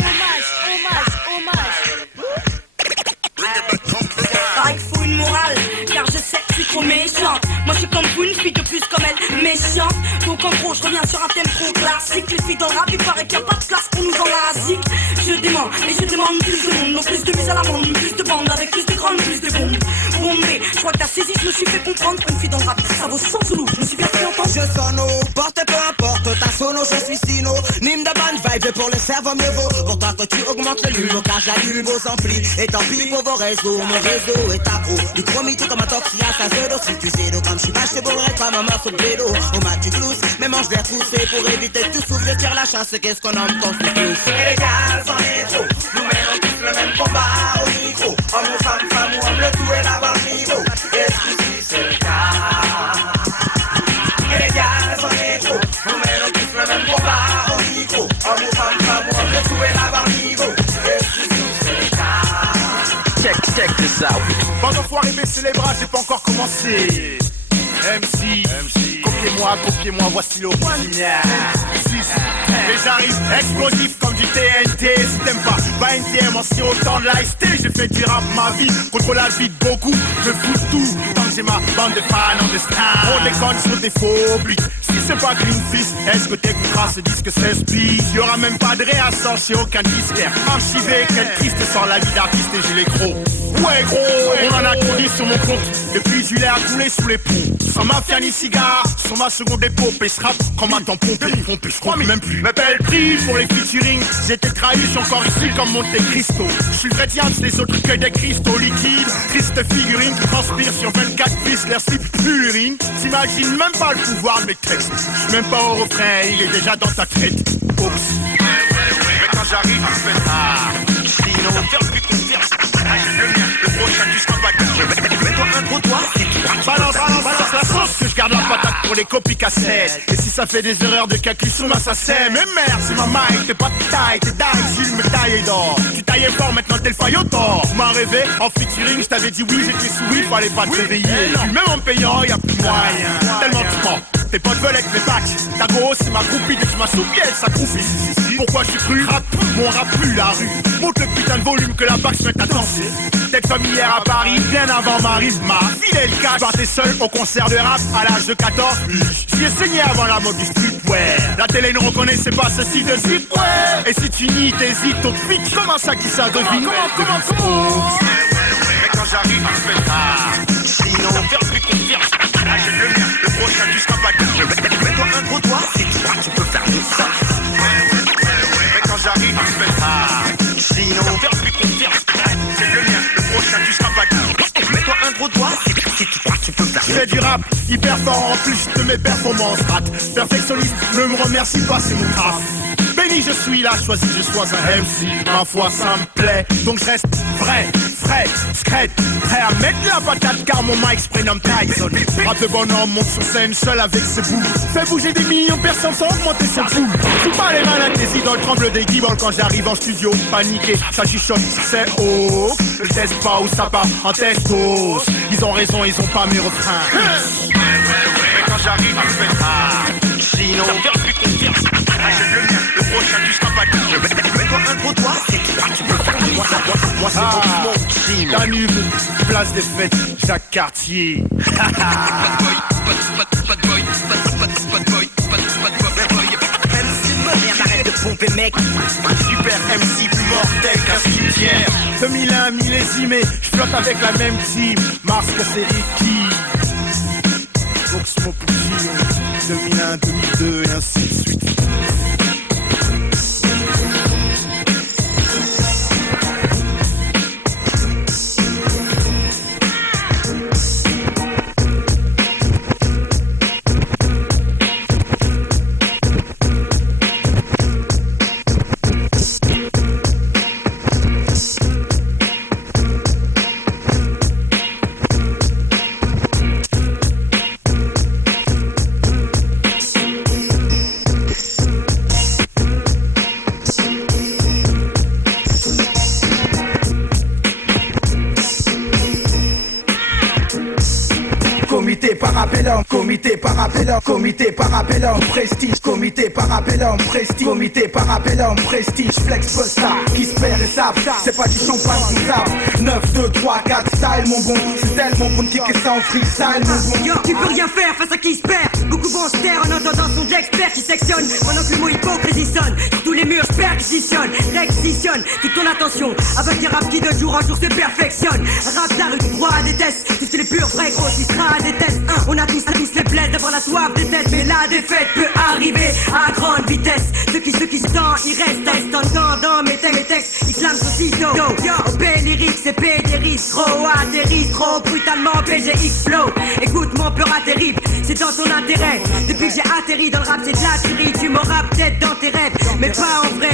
Ah, il faut une morale, car je sais que je suis trop méchante. Moi je suis comme vous, une fille de plus comme elle, méchante. Donc en gros je reviens sur un thème trop classique. Les filles dans le rap, il paraît qu'il n'y a pas de place pour nous dans la zik. Je demande, et je demande plus de monde. Non, plus de mise à la monde, plus de bandes, avec plus de grandes, plus de bombes. Bombé, je crois que t'as saisi, je me suis fait comprendre. Une fille dans le rap, ça vaut 100 sous. Je me suis bien fait entendre. Je sonne au porte, peu importe ta sono, je suis sino. Nîmes de bonne vibe, pour le cerveau mieux vaut. Pour toi que tu augmentes le lume, car j'allume vos amplis. Et tant pis pour vos réseaux, mon réseau est accro. Du chromito comme un toxia, ça se dos. Si tu sais d'eau comme je suis vache, c'est pour le reste, ma main sur le vélo. On m'a du blues, mes manches d'air poussées. Pour éviter tout souffle, je tire la chasse, qu'est-ce qu'on aime tant plus. Et les gars, c'en est trop. Nous menons tous le même combat au micro. Homme ou femme, femme ou homme, le tout est là-bas au niveau. Est-ce que si c'est le cas? Et les gars, c'en est trop. Nous menons tous le même combat au micro. Homme ou femme, femme ou homme, le tout est là-bas au niveau. Est-ce que si c'est le cas? Check this out. Bande d'enfoirés, baissez les bras, j'ai pas encore commencé. MC, copiez-moi, voici l'original. Mais j'arrive explosif comme du TNT. Si t'aimes pas NTM en sirotant de l'IST. J'ai fait du rap ma vie contre la vie de beaucoup. Je fous tout, tant que j'ai ma bande de fans en destin. On déconne sur des faux buts. Si c'est pas Greenpeace, est-ce que t'écouteras ce disque 16 pistes? Y'aura même pas de réascent chez aucun disquaire. Archivé, quel triste sort la vie d'artiste et je les gros. Ouais gros, on en a connu sur mon compte. Depuis je l'ai à couler sous les ponts. Sans mafia ni cigare, sur ma seconde épopée. Ce rap comme un temps pompé, je crois même plus. M'appelle prix pour les featuring. J'étais trahi, je suis encore ici comme Monte Cristo. Je suis vrai tiens, les autres que des cristaux liquides. Triste figurine qui transpire sur 24 pistes, l'air slip purine. T'imagines même pas le pouvoir de mes textes. Je suis même pas au refrain, il est déjà dans ta tête. Oups. Mais quand j'arrive, je fais ça. Sinon, faire plus confiance. Le prochain tu seras pas mets-toi un gros doigt. Balance la sauce que je garde la patate pour les copies cassettes. Et si ça fait des erreurs de calcul sur ma sacème. Mais merde, c'est ma maille, t'es pas de taille, t'es d'ail, Jules me taillait d'or. Tu taillais fort, maintenant t'es le faillot d'or. Tu m'as rêvé, en featuring, je t'avais dit oui, j'étais sous oui, fallait pas te réveiller. Puis même en payant, y'a plus moyen. Tellement tu mens. Tes potes veulent être mes bacs. Ta go c'est ma groupie, dès que tu m'as soupié, ça croupit. Pourquoi je suis cru? Rap, mon rap plus la rue. Monte le putain de volume que la bac se mette à danser. Tête familière à Paris, bien avant ma rime. Ma fidèle cash, je partais seul au concert de rap à l'âge de 14. J'y ai saigné avant la mode du streetwear. La télé ne reconnaissait pas ceci de streetwear. Et si tu nies, t'hésites, ton tweet, comment ça qui ça devine? Comment? Mais quand j'arrive, je fais ça. Sinon, faire plus confiance. Le prochain tu seras pas bien. Mets-toi un gros doigt, si tu crois que tu peux faire de ça. Mais quand j'arrive, je fais ça. Sinon, faire plus confiance. C'est le mien, le prochain tu seras pas bien. Mets-toi un gros doigt, si tu crois que tu peux faire. Je fais du rap, hyper fort en plus de mes performances. Perfectionniste, ne me remercie pas, c'est mon taf. Béni, je suis là, choisi, je sois un MC. Ma foi, ça me plaît, donc je reste vrai, frais, discret, prêt à mettre la patate car mon mic se prénomme Tyson. Rap de bonhomme monte sur scène seul avec ses boules. Fait bouger des millions de personnes sans augmenter son poule. Joue pas les malades, tes idoles tremblent des guibolles quand j'arrive en studio. Paniqué, ça chuchote, c'est haut. Je teste pas où ça part en testos. Ils ont raison, ils ont pas mes refrains. Mais quand j'arrive, je fais ça. Sinon, ça me fait plus confiance. C'est le mien, le prochain tu seras pas bien. Mets-toi un gros doigt, c'est tout. Tu peux faire de moi, moi c'est mon crime. Danube, place des fêtes, Jacques Cartier. Arrête de pomper mec. Super MC plus mortel qu'un cimetière. 2001 millésimé, je flotte avec la même team. Mars que c'est Ricky. Oxmo Puccino, 2001, 2002 et ainsi de suite. Comité parabellum, comité parabellum, prestige, comité parabellum, prestige, comité parabellum, prestige, flex posta, qui se perd et sape, c'est pas du champagne qui sape. 9, 2, 3, 4, style mon bon, c'est tellement bon de kicker ça en freestyle mon bon. Yo, tu peux rien faire face à qui se perd. Beaucoup vont se taire en entendant son d'expert qui sectionne pendant que le mot hypocrisie sonne. Sur tous les murs, je perquisitionne, réquisitionne toute ton attention avec des raps qui de jour en jour se perfectionnent. Rap la rue, droit à des tests, tous les purs vrais gros qui sera à des tests. On a tous les plaies d'avoir la soif des têtes, mais la défaite peut arriver à grande vitesse. Ceux qui se tendent, ils restent dans mes textes, ils clament aussitôt. Yo, paie lyrique, c'est paie des risques, gros atterrisse trop brutalement, PGX flow. Écoute mon peur terrible, c'est dans ton intérêt. Depuis que j'ai atterri dans le rap, c'est de la tuerie. Tu m'auras peut-être dans tes rêves, mais pas en vrai.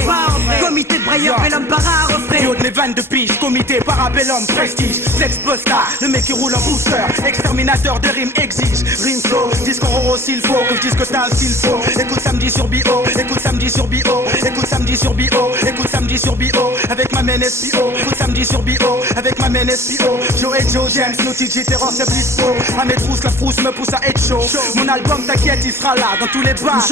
Comité de brailleur, bellum para refrain. Yo de mes vannes de pige, comité parabellum, prestige, flex busta, le mec qui roule en booster, exterminateur de rimes exige, rime flow, disque en roro s'il faut, que je dise que t'as un style faux. Écoute samedi sur BO, écoute samedi sur BO, écoute samedi sur BO, écoute samedi sur BO, avec ma main SPO, écoute samedi sur BO, avec ma main SPO. Joe et Joe, James, no TJ, Terror, c'est Blisco. À mes trousses, la frousse me pousse à être chaud. Mon album, t'inquiète, il sera là, dans tous les bars.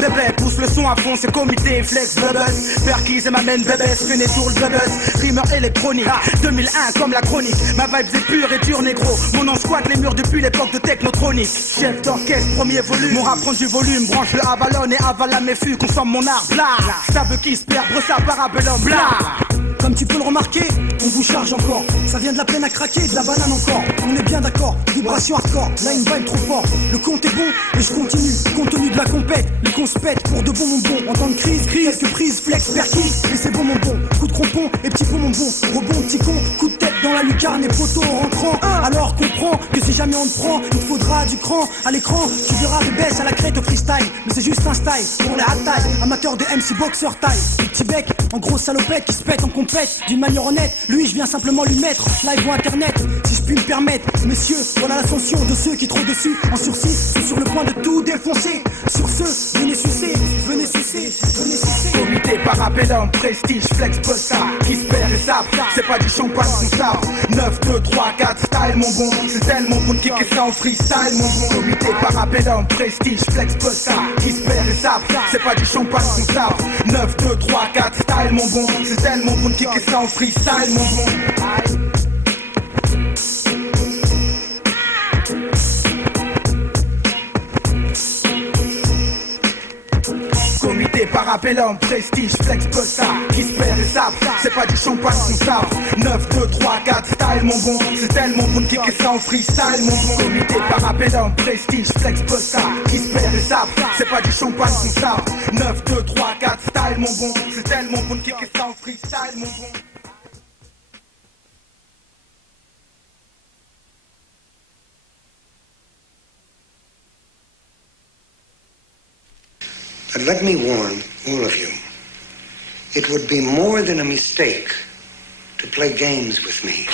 Bébé, pousse le son à fond, c'est comité, flex, bubbles. Perquise et ma main, bébé, fais tour le bubbles. Rimeur électronique, 2001 comme la chronique. Ma vibe c'est pure et dure, négro. Mon nom squatte les murs depuis l'époque de Technotronic. Chef d'orchestre, premier volume. Mon rap prend du volume, branche le Avalon et avale à mes fûts. Consomme mon art, bla. Ça veut qui se perd, brossa parabellum, bla. Comme tu peux le remarquer, on vous charge encore. Ça vient de la peine à craquer, de la banane encore. On est bien d'accord, vibration hardcore, là une vibe trop fort. Le compte est bon et je continue, compte tenu de la compète. Le con se pète pour de bon mon bon. En temps de crise, quelques prises, flex, perquise. Et c'est bon mon bon, coup de crampon et petit pont mon bon. Rebond, petit con, coup de tête dans la lucarne et poteau en rentrant. Alors comprends que si jamais on te prend, il te faudra du cran. À l'écran, tu verras des baisses à la crête au freestyle. Mais c'est juste un style pour les hard taille. Amateur de MC boxer taille. Petit bec, en grosse salopette qui se pète en compète. D'une manière honnête, lui je viens simplement lui mettre live ou internet, si je puis me permettre. Messieurs, voilà l'ascension de ceux qui trop dessus en sursis sont sur le point de tout défoncer. Sur ce, venez sucer, venez sucer, venez sucer. Comité parabellum, prestige, flex, posta, qui se perd et sape, c'est pas du champagne qu'on sape. 9, 2, 3, 4, style mon bon, c'est tellement bon de kicker ça en freestyle mon bon. Comité parabellum, prestige, flex, posta, qui se perd et sape, c'est pas du champagne qu'on sape. 9, 2, 3, 4, style mon bon, c'est tellement bon de kicker ça en freestyle mon bon. Comité parabellum, prestige, flex, posta, qui se perd et sape, c'est pas du champagne qu'on sape. 9, 2, 3, 4, style mon bon, c'est tellement bon de kicker ça en freestyle mon bon. Comité parabellum, prestige, flex, posta, qui se perd et sape, c'est pas du champagne qu'on sape. 9, 2, 3, 4, style mon bon, c'est tellement bon de kicker ça en freestyle mon bon. But let me warn all of you, it would be more than a mistake to play games with me.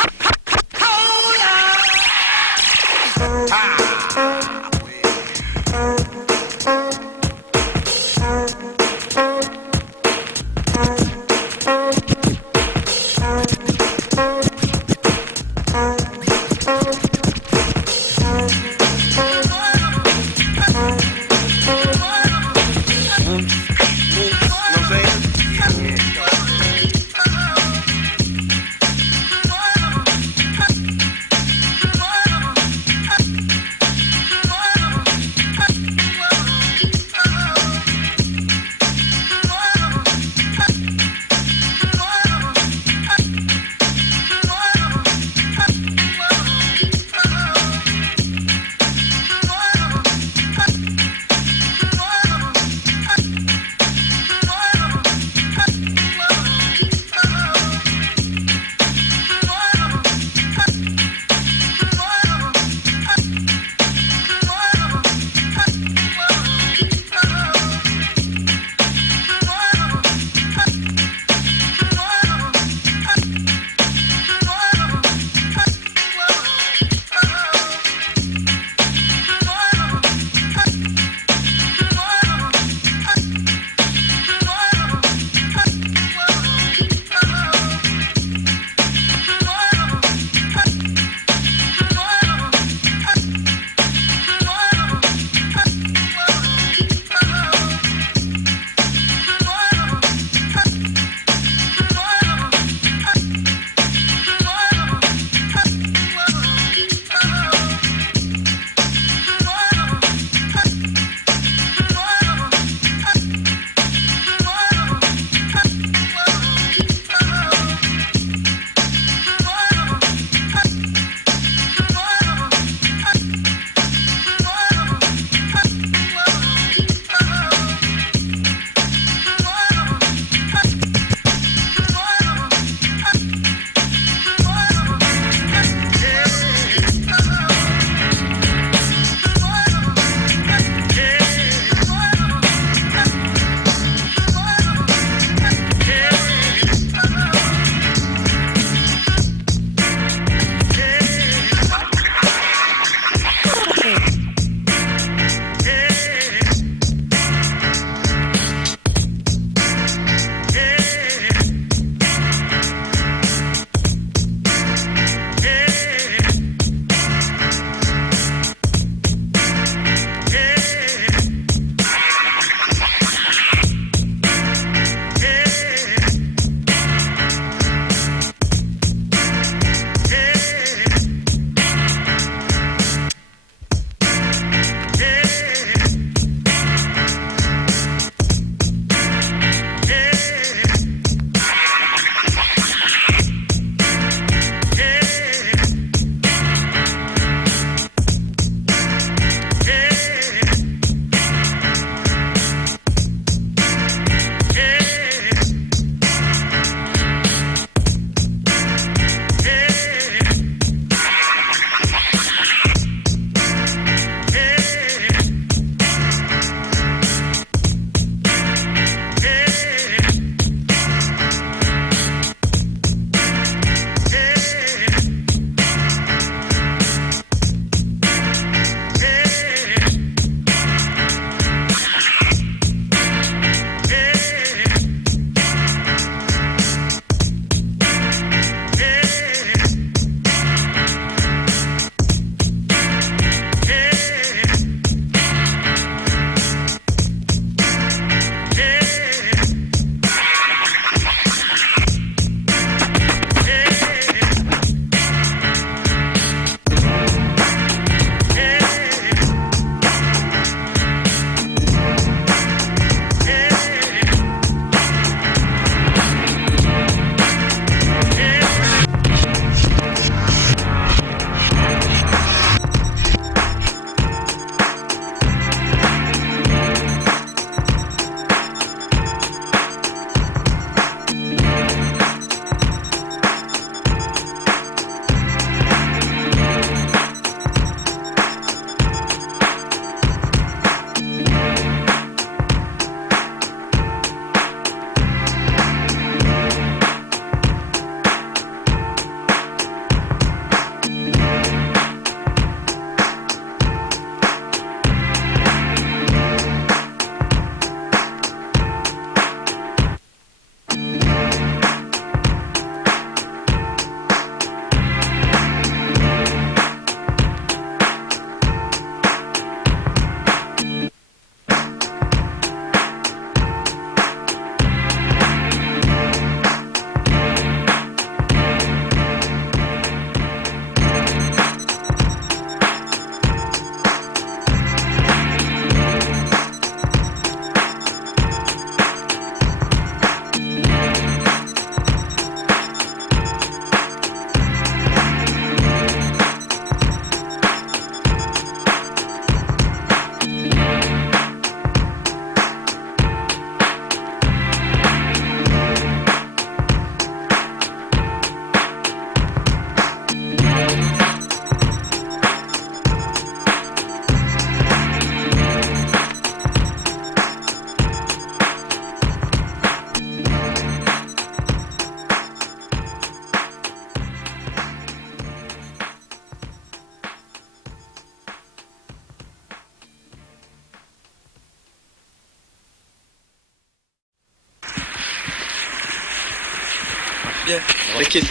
Bien, t'inquiète.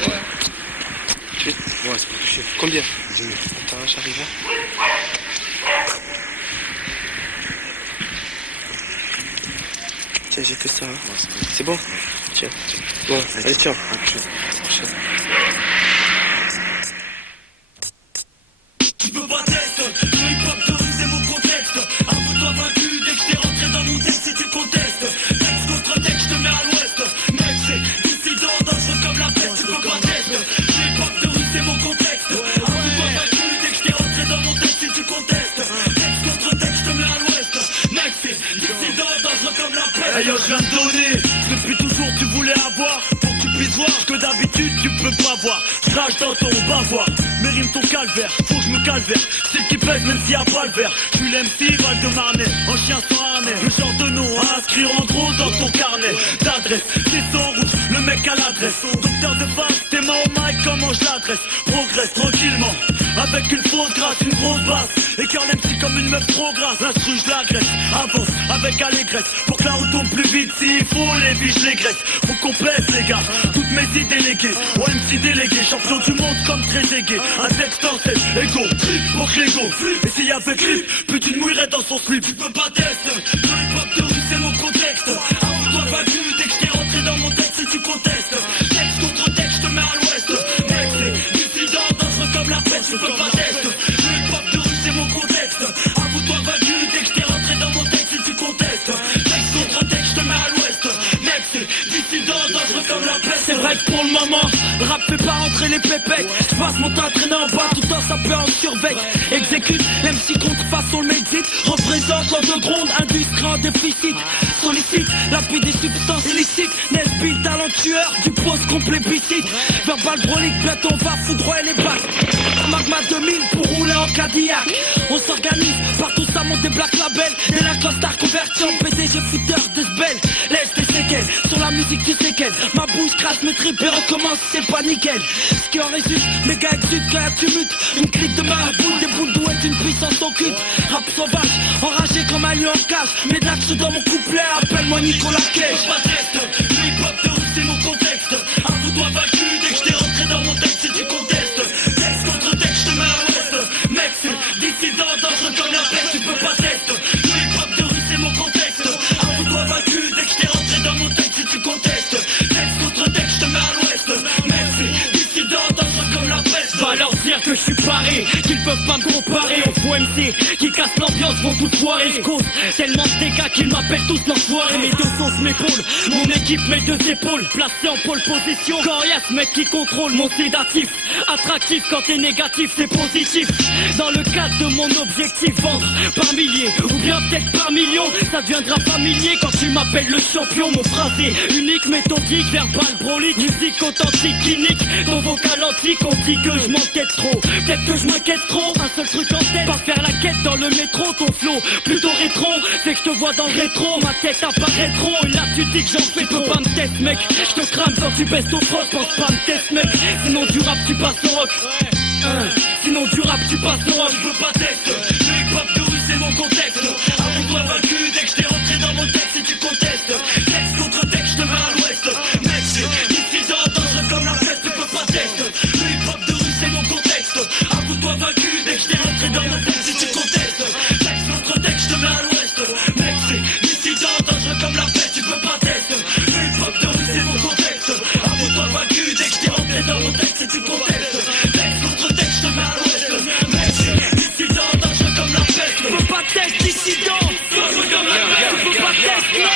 Ouais, c'est pas touché. Combien? 10 000. Attends, j'arrive. Tiens, j'ai que ça. Hein. C'est bon? Tiens. Ouais, allez, tiens. Tu peux pas tester, le hip-hop de rue c'est mon contexte. Avoue-toi vaincu dès que t'es rentré dans mon texte si tu contestes. Texte contre texte, je te mets à l'ouest. Mec, c'est dissident, dangereux comme la peste, tu peux pas tester. Le hip-hop de rue c'est mon contexte. Avoue-toi vaincu dès que t'es rentré dans mon texte si tu contestes. Texte contre texte, je te mets à l'ouest. Mec, c'est dissident, dangereux comme la peste. Hey yo, je viens de donner, depuis toujours tu voulais avoir. Pour que tu puisses voir ce que d'habitude tu peux pas voir. Crache dans ton bavoir, mérime ton calvaire, faut que je me calvaire. C'est qui pèse même s'il y a pas le verre. Je suis l'MC, Val de Marnay, en chien sans harnais. Le genre de nom à inscrire en gros dans ton carnet d'adresse. C'est sans rouge, le mec à l'adresse. Docteur de face, tes mains au mic, comment je l'adresse. Progresse tranquillement, avec une fausse grâce, une grosse basse. Écœure l'MC comme une meuf trop grasse. L'instru je l'agresse, avance avec allégresse. Pour que la route tombe plus vite, s'il faut les vies je les graisse. Faut qu'on pèse les gars, toutes mes idées déléguées. Au MC délégué, champion du monde comme Trezeguet. Un texte en tête, ego, pour l'ego. Et s'il y avait clip, plus tu mouillerais dans son slip. Tu peux pas tester, le hip-hop de rue c'est mon contexte. Avoue-toi vaincu dès que t'es rentré dans mon texte si tu contestes. Texte contre texte, je te mets à l'ouest. Mec, c'est dissident, dangereux comme la peste, tu peux pas tester. Le hip-hop de rue c'est mon contexte. Avoue-toi vaincu dès que t'es rentré dans mon texte si tu contestes. Texte contre texte, je te mets à l'ouest. Mec, c'est dissident, dangereux comme la peste. C'est vrai que pour le moment, le rap fait pas rentrer les pépettes. Je passe mon temps à traîner en bas, tout le temps ça peut en surveille. Exécute, l'MC contrefaçon le médite. Représente l'underground, industrie en déficit. Sollicite, lapide des substances illicites. Nesbill, talent tueur, du poste complet plébiscite. Verbal brolique, bientôt on va foudroyer les bacs. Magma 2000 pour rouler en Cadillac. On s'organise, partout ça monte des black labels. Des la costard convertis en PDG footeur de sbel. Laisse des séquelles, sur la musique tu sais quelle. Ma bouche crasse mes tripes et recommence, c'est pas nickel. Ce qui en résulte, méga exude quand y'a tumulte. Une clique de marabouts, des boules douettes, une puissance occulte. Rap sauvage, enragé comme un lion en cage. Mais d'action dans mon couplet, appelle-moi Nicolas Cage. Pas test, le hip-hop de rue c'est mon contexte. Avoue-toi vaincu dès que j't'ai rentré dans mon texte si tu contestes. Texte contre texte, j'te mets à l'ouest. Mec, c'est dissident, dangereux comme la peste, tu peux pas tester. Le hip-hop de rue c'est mon contexte. Avoue-toi vaincu dès que j't'ai rentré dans mon texte si tu contestes. Texte contre texte, j'te mets à l'ouest. Mec, c'est dissident, dangereux comme la peste. Va leur dire que je suis paré, qu'ils peuvent pas me comparer aux faux MC qui cassent l'ambiance, vont tout foirer. Je cause tellement de dégâts qu'ils m'appellent tous l'enfoiré. Mes deux sauces m'épaulent, mon équipe mes deux épaules. Placé en pole position, quand y'a ce mec qui contrôle mon sédatif. Attractif quand t'es négatif, c'est positif. Dans le cadre de mon objectif, vendre par milliers ou bien peut-être par millions. Ça deviendra familier quand tu m'appelles le champion. Mon phrasé unique, méthodique, verbal brolique. Musique authentique, clinique, mon vocal antique. On dit que je m'enquête trop, peut-être que je m'inquiète trop. Un seul truc en tête, pas faire la quête dans le métro. Ton flow, plutôt rétro, fait que je te vois dans le rétro. Ma tête apparaît trop, et là tu dis que j'en fais trop. Pas me test mec, je te crame quand tu baisses ton froc. Pense pas me test mec, sinon du rap tu passes au rock. Sinon du rap tu passes au rock. Je veux pas test, le hip-hop de rue c'est mon contexte. Avoue-toi vaincu dès que j't'ai rentré dans mon texte si tu contestes. Texte contre texte, j'te mets à l'ouest. Mec, c'est dissident, dangereux comme la peste, tu peux pas tester. Le hip-hop de rue c'est mon contexte. Avoue-toi vaincu dès que j't'ai rentré dans mon texte si tu contestes. Texte contre texte, j'te mets à l'ouest. Mec, c'est dissident, dangereux comme la peste, tu peux pas tester. Le hip-hop de rue c'est mon contexte. Avoue-toi vaincu dès que j't'ai rentré dans mon texte si tu contestes. Texte contre texte, j'te mets à l'ouest. Mec, c'est dissident, dangereux comme la peste, tu peux pas tester. Dissident, dangereux comme la peste, tu peux pas tester.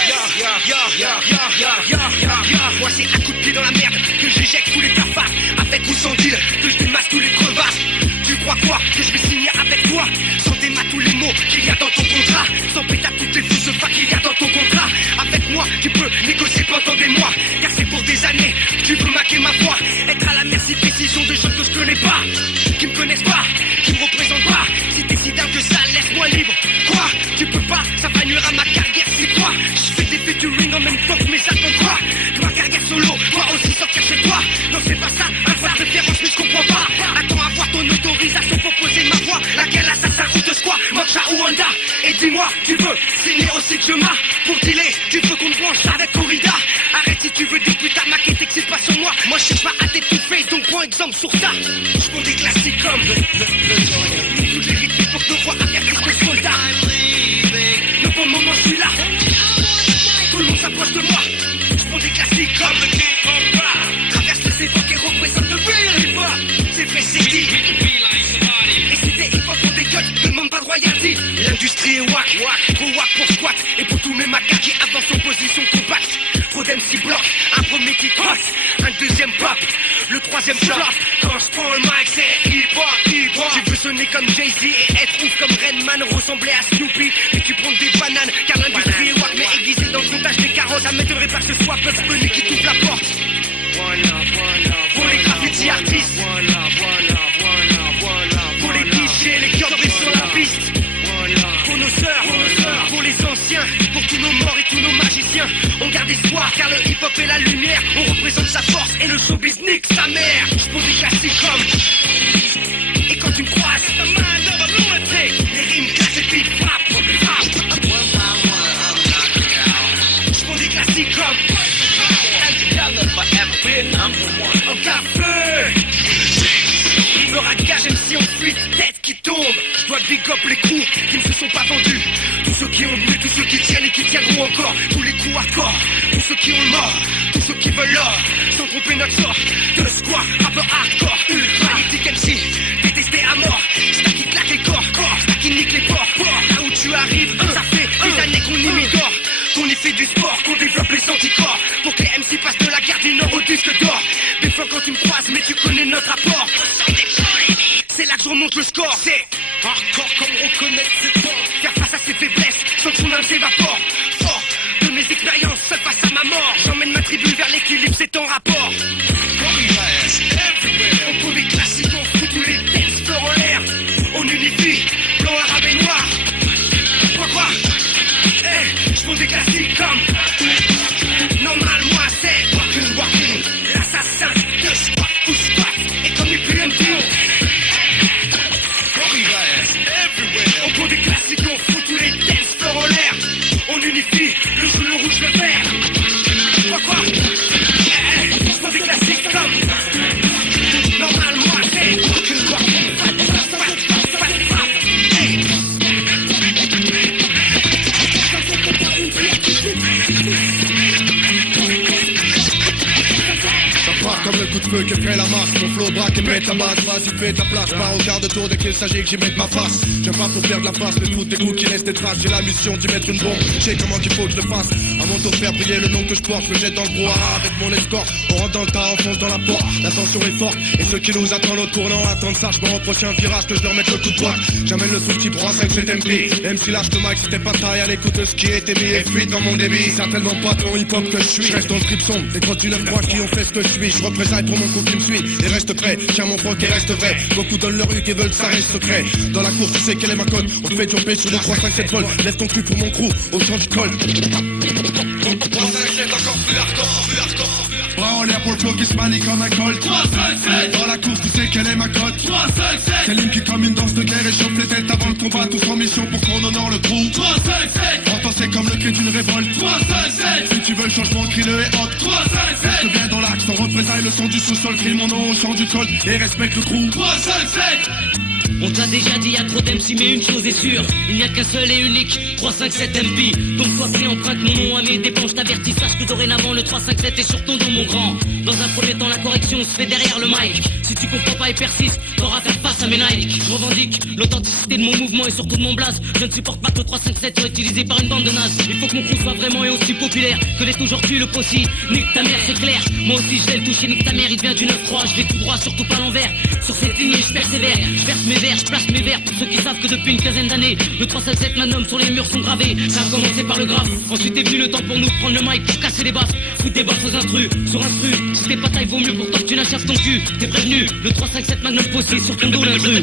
Moi c'est un coup de pied dans la merde que j'éjecte tous les cafards. Avec ou sans deal, que je démasse tous les crevasses. Tu crois quoi, que je vais signer avec toi? Sans démat tous les mots qu'il y a dans ton contrat. Sans pétard toutes les fausses facs qu'il y a dans ton contrat. Avec moi tu peux négocier pendant des mois. Car c'est pour des années que tu veux maquer ma voix. Être à la merci de décision de gens que je connais pas, qui me connaissent pas, qui me représentent pas. Si t'es si dingue que ça, laisse-moi libre. Quoi? Tu peux pas, ça va nuire à ma carrière, c'est quoi? Je fais des featuring en même temps que mes actes en droit. Ma carrière solo, toi aussi sortir chez toi. Non c'est pas ça, avoir référence mais je comprends pas. Attends avoir ton autorisation pour poser ma voix. Laquelle assassin ou de squat, Moksha ou Honda. Et dis-moi, tu veux signer au Sigma pour dealer, tu veux qu'on te branche avec corrida. Arrête si tu veux des putains maquettes et que c'est pas sur moi. Moi je sais pas à t'étouffer, donc prends exemple sur ça. Je prends des classiques comme toutes les rythmes pour que nos voix avertissent les soldats. Le bon moment je suis là. Tout le monde s'approche de moi. Je prends des classiques comme le King of Rap. Traverse les époques et représente le real hip-hop. C'est vrai, c'est dit. Et si t'es hip-hop pour des gueules, ne demande pas de royalty. L'industrie est wack, trop wack pour squat. Et pour tous mes magas qui avancent en position compacte. Trop d'MC bloc, un premier qui passe, un deuxième pop, le troisième flop. Quand je prends le mic c'est hip-hop. Tu veux sonner comme Jay-Z et être ouf comme Redman, ressembler à Snoopy. Et tu prends des bananes, car l'industrie est wack. Mais aiguisé dans le comptage des carottes, ça m'étonnerait pas que ce soit Puff Bunny qui t'ouvre la porte. Pour les graffiti artistes, pour les DJ, les cœurs sur la piste. Pour nos sœurs, pour les anciens, pour tous nos morts et tous nos magiciens. On garde espoir car le hip-hop est la lumière. On représente sa force et le showbiz nique sa mère. J'pose des classiques comme. Et quand tu me croises, les rimes cassent et puis frappe. J'pose des classiques comme. En café. Me ragage MC en fuite, tête qui tombe. Je dois big up les coups qui ne se sont pas vendus. Tous ceux qui ont bu, tous ceux qui tiennent et qui tiendront encore. Tous les coups à corps, tous ceux qui ont le mort. Tous ceux qui veulent l'or, sans tromper notre sort. De squat, rappeur hardcore, magnétique MC, détesté à mort. C'est qui claque les corps, c'est qui nique les ports. Là où tu arrives, ça fait des années qu'on y met d'or. Qu'on y fait du sport, qu'on développe les anticorps. Pour que les MC passent de la guerre du Nord au disque d'or. Des fois quand tu me croises, mais tu connais notre rapport. C'est là que je remonte le score. C'est hardcore comme reconnaître ses torts. Faire face à ses faiblesses, sans que son âme s'évapore. Fort de mes expériences, seul face à ma mort. J'emmène ma tribu vers l'équilibre, c'est en rapport. On trouve des classiques, on fout tous les textes en l'air. On unifie, blanc, arabe et noir. Quoi je prends des classiques comme. Normal, moi c'est walking. L'assassin de squat ou squat. Et comme il pue un dion. On prend des classiques, on fout tous les dance floors en l'air. On unifie le jaune, le rouge, le vert. Quoi je prends des classiques comme. Normal, moi c'est walking. Comme le coup de feu que fait la masse, mon flow braque et met ta base. Vas-y fais ta place, pas au quart de tour dès qu'il s'agit que j'y mette ma face. Je viens pas pour perdre la face, mais foutre des coups qui laissent des traces. J'ai la mission d'y mettre une bombe, je sais comment qu'il faut que je le fasse. À mon tour faire briller le nom que je porte, je me jette dans le brouhaha avec mon escorte. On rentre dans le tas, on fonce dans la porte, la tension est forte. Et ceux qui nous attendent au tournant attendent ça, je me reproche un virage que je leur mette le coup de poing. J'amène le son qui broie 5-7 MP. Même si lâche le mic, c'était pas taille à l'écoute de ce qui était mis et fuite dans mon débit. Certainement pas ton hip-hop que je suis. Je reste dans le script sombre, les 39-3 qui ont fait ce que je suis. Je représaille pour mon coup qui me suit et reste prêt. Tiens mon froc et reste vrai. Beaucoup donnent leur huc et veulent que ça reste secret. Dans la course, tu sais quelle est ma cote. On te fait jumper sur les 3, 5, 7 vols. Lève ton cul pour mon crew au champ du col. 3, 5, 7 encore plus hardcore. Bras en l'air pour le flow qui se manie comme un col. 3, 5, 7. Dans la course, tu sais quelle est ma cote. 3, 5, 7. C'est l'hymne qui comme une danse de guerre échauffe les têtes avant le combat. Tous en mission pour qu'on honore le trou. 3, 5, 7. Entends c'est comme le cri d'une révolte. 3, 5, 7. Si tu veux le changement, crie-le et hop. 3, 5, 7. Reste bien dans l'axe, on représaille le son du sous-sol. Crie mon nom au champ du col et respecte le crew. 3, 5, 7. On t'a déjà dit y'a trop d'MC mais une chose est sûre, il n'y a qu'un seul et unique 357 MP. Donc toi qui emprunte mon nom à mes dépens, je t'avertis, sache que dorénavant le 357 est sur ton dos mon grand. Dans un premier temps la correction se fait derrière le mic. Si tu comprends pas et persistes, t'auras à faire face à mes Nike. Je revendique l'authenticité de mon mouvement et surtout de mon blaze. Je ne supporte pas que le 357 soit utilisé par une bande de nazes. Il faut que mon crew soit vraiment et aussi populaire que l'est aujourd'hui le possi. Nique ta mère c'est clair, moi aussi je vais le toucher, nique ta mère il vient du 9-3. Je vais tout droit, surtout pas l'envers. Sur cette lignée je persévère, je verse mes vers, je place mes vers. Pour ceux qui savent que depuis une quinzaine d'années le 357 Magnum sur les murs sont gravés. Ça a commencé par le graphe, ensuite est venu le temps pour nous de prendre le mic pour casser les baffes. Foutre des baffes aux intrus, sur instru. Si t'es pas taille vaut mieux pour toi que tu n'achèves ton cul. T'es prévenu, le 357 Magnum posé sur ton dos l'intrus.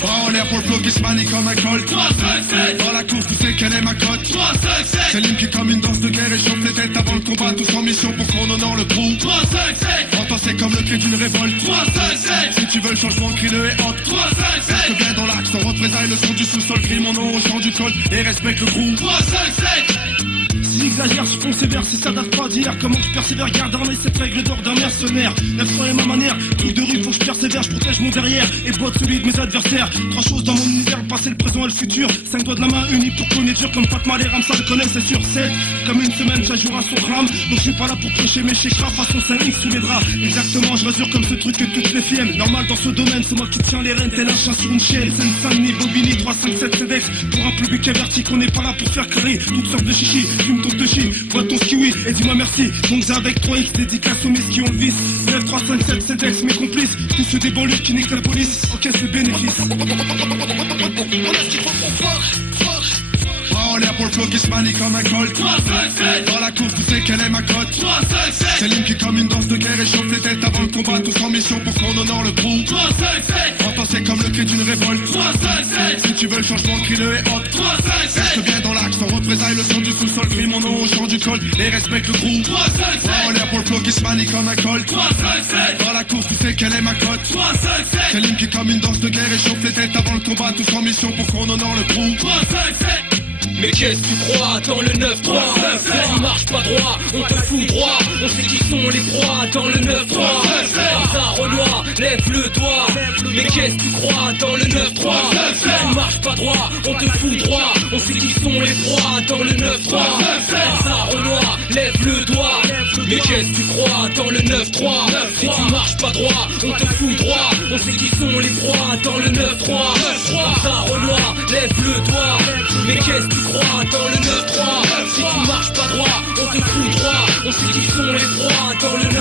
Bras en l'air pour le flow qui se manie comme un col. 3, 5, 7. Dans la course, tu sais quelle est ma cote. 3, 5, 7. C'est l'hymne qui comme une danse de guerre échauffe les têtes avant le combat. Tous en mission pour qu'on honore le trou. 3, 5, 7. Entends c'est comme le cri d'une révolte. 3, 5, 7. Si tu veux le changement, crie-le et hop. 3, 5, 7. Reste bien dans l'axe, on représailles le son du sous-sol, crie mon nom au chant du col et respecte le groupe. 3, 5, 7. Si j'exagère, je fonce sévère, si ça date pas d'hier. Comment je persévère, garde armé cette règle d'or d'un mercenaire. 9 est ma manière, truc de rue, faut que je persévère. Je protège mon derrière et botte celui de mes adversaires. 3 choses dans mon univers, le passé, le présent et le futur. 5 doigts de la main unis pour connaître dur comme Fatma les Rams, ça je connais, c'est sûr. 7, comme une semaine, ça jouera son crame. Donc je suis pas là pour prêcher mes chèques façon 5X sous les draps. Exactement, je rassure comme ce truc que toutes les filles aiment. Normal dans ce domaine, c'est moi qui tiens les rênes, tel un chien sur une chaîne. Seine-Saint-Denis, Bobigny, 3, 5, 7, CEDEX. Pour un public averti qu'on n'est pas là pour faire crier toutes sortes de chichis. Fume ton touchy, bois ton skiwi et dis-moi merci. Donc j'ai avec 3X, dédicace aux miss qui ont le vice. 9, 3, 5, 7, CEDEX, mes complices. Tous ceux des banlieues qui niquent la police, encaissent le bénéfice. On a ce qu'il faut pour fort. En l'air pour le flow qui se manie comme un colt. 3, 5, 7. Dans la course, tu sais quelle est ma cote. 3, 5, 7. C'est l'hymne qui comme une danse de guerre et chauffe les têtes avant le combat. Tous en mission pour qu'on honore le crew. 3, 5, 7. Entends, c'est comme le cri d'une révolte. 3, 5, 7. Si tu veux le changement, crie-le et hop. 3, 5, 7. Reste bien dans l'axe, on représaille le son du sous-sol. Crie mon nom au chant du col et respecte le crew. 3, 5, 7. En l'air pour le flow qui se manie comme un colt. 3, 5, 7. Dans la course, tu sais quelle est ma cote. 3, 5, 7. C'est l'hymne qui comme une danse de guerre et chauffe les têtes avant le combat. Tous en mission pour qu'on honore le crew. 3, 5, 7. Mais qu'est-ce que tu crois dans le 9-3? Si tu marches pas droit, on te fout droit. On sait qui sont les proies dans le 9-3. Ça Renoir, lève le doigt. Mais qu'est-ce que tu crois dans le 9-3? Si tu marches pas droit, on te fout droit. On sait qui sont les proies dans le 9-3. Ça Renoir, lève le doigt. Mais qu'est-ce que tu crois dans le 9-3? Si tu marches pas droit, on te fout droit. On sait qui sont les proies dans le 9-3. Ça Renoir, lève le doigt. Mais qu'est-ce que tu crois dans le 9-3? Si tu marches pas droit, on te fout droit. On sait qui sont les proies dans le 9-3.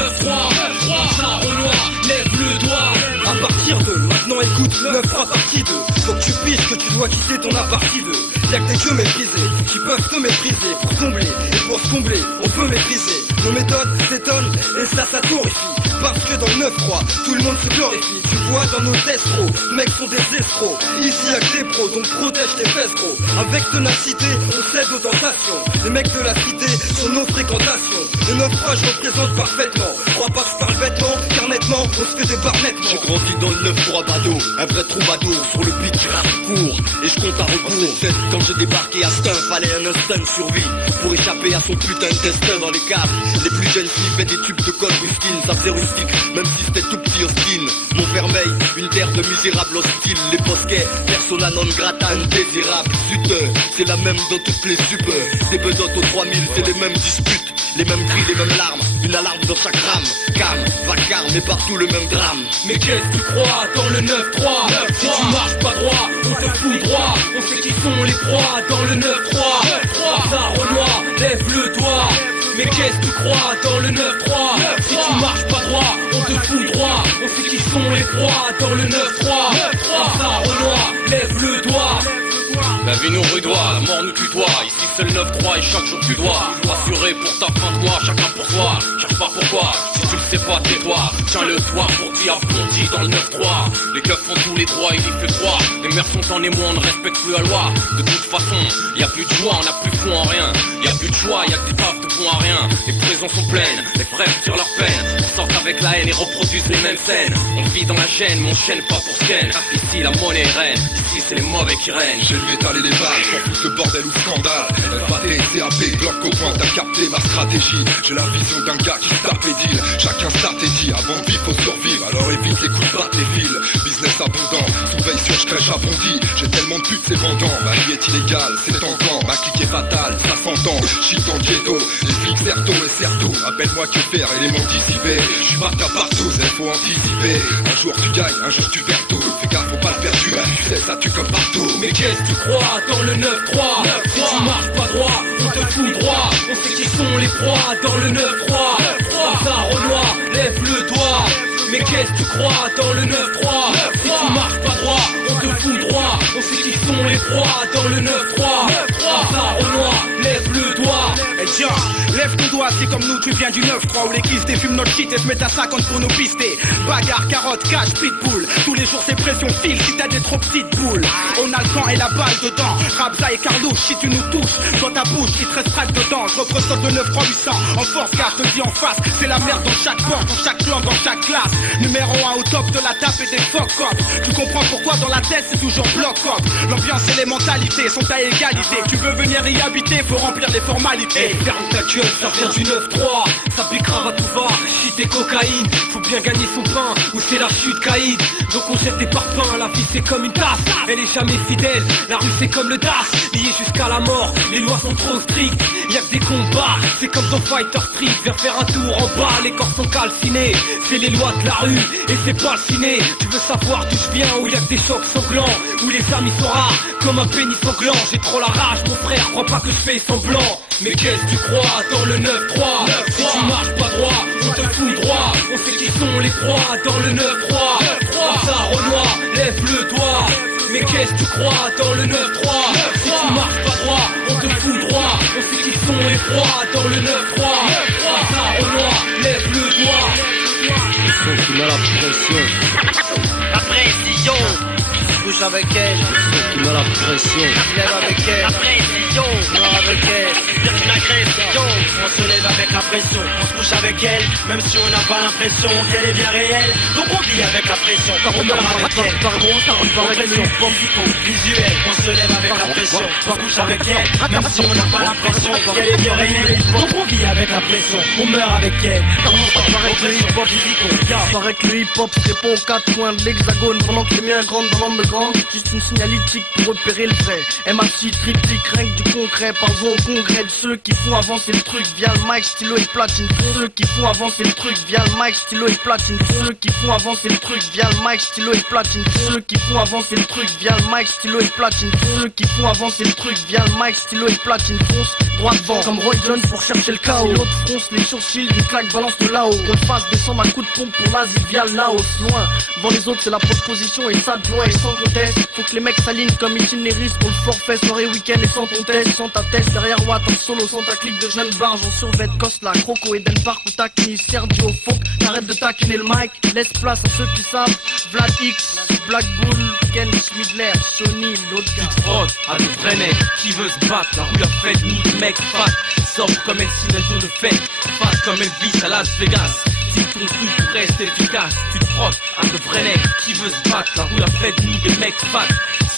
Ça Renoir, lève le doigt. À partir de maintenant écoute 9-3 partie 2. Faut que tu piges que tu dois quitter ton partie 2. Y'a que des jeux méprisés qui peuvent te mépriser. Pour combler et pour se combler, on peut maîtriser. Nos méthodes s'étonnent et ça torrifie. Parce que dans le 9-3, tout le monde se glorifie. Tu vois dans nos estros, mecs sont des escrocs. Ici y'a que des pros, donc protège tes fesses gros. Avec ténacité, on cède aux tentations. Les mecs de la cité sont nos fréquentations. Le 9-3 je représente parfaitement. Crois pas que je parle bêtement, car nettement on se fait des barres nettement. J'ai grandi dans le 9-3 badaud, un vrai troubadour. Sur le beat j'ai court et je compte à rebours. Quand j'ai débarqué à Stein, fallait un instinct de survie pour échapper à son putain de destin dans les caves. Les plus jeunes sniffaient des tubes de colle whisky, ça faisait rustique, même si c'était tout petit hostile. Montfermeil, une terre de misérables hostiles. Les bosquets, persona non grata, indésirable. Zut, c'est la même dans toutes les subs. Des besottes aux 3000, c'est les mêmes disputes. Les mêmes cris, les mêmes larmes, une alarme dans chaque rame. Calme, vacarme, mais partout le même drame. Mais qu'est-ce que tu crois dans le 9-3? Si tu marches pas droit, on te fout droit. On sait qui sont les proies dans le 9-3. Ça Renoir, lève le doigt. Mais qu'est-ce que tu crois dans le 9-3? Si tu marches pas droit, on te fout droit. On sait qui sont les proies dans le 9-3. Ça Renoir, lève le doigt. La vie nous rudoie, la mort nous tutoie. Ici c'est le 9-3 et chaque jour tu dois assurer pour ta fin de mois, chacun pour toi. Cherche pas pourquoi, si tu le sais pas tais-toi. Tiens le soir pour dire bondi dans le 9-3. Les keufs font tous les droits, il y fait froid. Les mères sont en émoi, on ne respecte plus la loi. De toute façon, y a plus de joie, on a plus foi en rien. Y a plus de choix, y a que des baffes de bon à rien. Les prisons sont pleines, les frères tirent leur peine. On sort avec la haine et reproduisent les mêmes scènes. On vit dans la gêne, mon chaîne pas pour scan. Ici la monnaie est reine, ici c'est les mauvais qui règnent. J'ai le métal et les balles, pour tout ce bordel ou scandale. FAT, CAP, Glock au point, t'as capté ma stratégie. J'ai la vision d'un gars qui tape et deal. Chacun stratégie, avant de vivre faut survivre. Alors évite les coups de batte et fils. Business abondant, sous veille sur j'crèche à bondi. J'ai tellement de putes c'est vendant. Ma vie est illégale, c'est tentant. Ma clique est fatale, ça s'entend. Chic dans le ghetto, les flics certo et certo. Appelle-moi que faire, élément dissipé. J'suis bata partout, il faut anticiper. Un jour tu gagnes, un jour tu perds tout. Fais gaffe, faut pas le perdre, tu sais ça tue comme partout. Mais qu'est-ce que tu crois dans le 9-3? Si tu marches pas droit, on te fout droit. On sait qui sont les proies dans le 9-3. Ça Renoir, lève le doigt. Mais qu'est-ce que tu crois dans le 9-3? Si tu marches pas droit, on te fout droit. On sait qui sont les proies dans le 9-3. Ça Renoir, lève le doigt. Et tiens, lève ton doigt toi c'est comme nous, tu viens du 9-3 où les kids défument notre shit et se mettent à 50 pour nous pister. Bagarre, carotte, cash, pitbull. Tous les jours c'est pression file si t'as des trop petites boules. On a le camp et la balle dedans. Rabza et Carlouche, si tu nous touches dans ta bouche, il te reste frappe dedans. Je représente le 9-3 800 en force car je te dis en face. C'est la merde dans chaque porte, dans chaque clan, dans chaque classe. Numéro 1 au top de la tape et des fuck up. Tu comprends pourquoi dans la tête c'est toujours bloc up. L'ambiance et les mentalités sont à égalité. Tu veux venir y habiter, faut remplir les formalités. Ferme ta gueule, ça vient du 9-3. Ça pique grave à tout va, shit et cocaïne. Faut bien gagner son pain, ou c'est la chute caïd. Donc on jette des parpaings, la vie c'est comme une tasse. Elle est jamais fidèle, la rue c'est comme le DAS. Lié jusqu'à la mort, les lois sont trop strictes. Y'a que des combats, c'est comme dans Fighter Street. Viens faire un tour en bas, les corps sont calcinés. C'est les lois de la rue, et c'est pas le ciné. Tu veux savoir d'où je viens, où y'a que des chocs sanglants, où les amis sont rares, comme un pénis sanglant. J'ai trop la rage mon frère, crois pas que je fais semblant. Mais qu'est-ce que tu crois dans le 9-3? Si tu marches pas droit, on te fout droit. On sait qui sont les proies dans le 9-3. Ça Renoir, lève le doigt. Mais qu'est-ce que tu crois dans le 9-3? Si tu marches pas droit, on te fout droit. On sait qui sont les proies dans le 9-3. Ça Renoir, lève le doigt. Le son qui met la pression. La précision. Couche avec elle, qui met la pression. Lève avec elle. La précision. Noir avec elle. Dire qu'une agression. On se lève avec la pression. On se couche avec elle, même si on n'a pas l'impression qu'elle est bien réelle. Donc on vit avec la pression. Quand on meurt avec elle. Pardon, ça rentre pas pression. Psycho, visuel. On se lève avec la pression. On se couche avec elle, même si on n'a pas l'impression qu'elle est bien réelle. Donc on vit avec la pression. On meurt avec elle. Pardon, ça paraît que le hip-hop psycho. Paraît que le hip-hop répond aux quatre coins de l'hexagone. Pendant que les miens grandent dans l'underground. Juste une signalétique pour repérer le vrai. MAC, triptyque, rien que du concret. Parlons au congrès de ceux qui font avancer le truc via le mic, stylo et platine. Ceux qui font avancer le truc via le mic, stylo et platine. Ceux qui font avancer le truc via le mic, stylo et platine. Ceux qui font avancer le truc via le mic, stylo et platine. Ceux qui font avancer le truc via le mic, stylo et platine. Fonce droit devant comme Roy Jones pour chercher le chaos. Si l'autre fronce les sourcils, une claque balance de là-haut. Qu'on le fasse descendre un coup de pompe pour l'Asie via le Laos. Loin, devant les autres c'est la pole position et ça de loin et sans conteste. Faut que les mecs s'alignent comme itinéristes pour le forfait, soirée, week-end et sans ton test, sans ta tête, derrière Watt en solo, sans ta clique de jeunes barges, en survêt, Costa, Croco, Eden Park ou Takini, Sergio, Fok, arrête de taquiner le mic, laisse place à ceux qui savent, Vlad X, Black Bull, Ken Schmidler, Sony, l'autre gars. Tu frottes à de vrais mecs qui veulent se battre, la rue a fait de nous des mecs fat, sobre comme elle signe de fête, fat comme Elvis à Las Vegas. Si ton truc reste efficace, tu te frottes à de vrais mecs qui veulent se battre, la rue a fait de nous des mecs fat,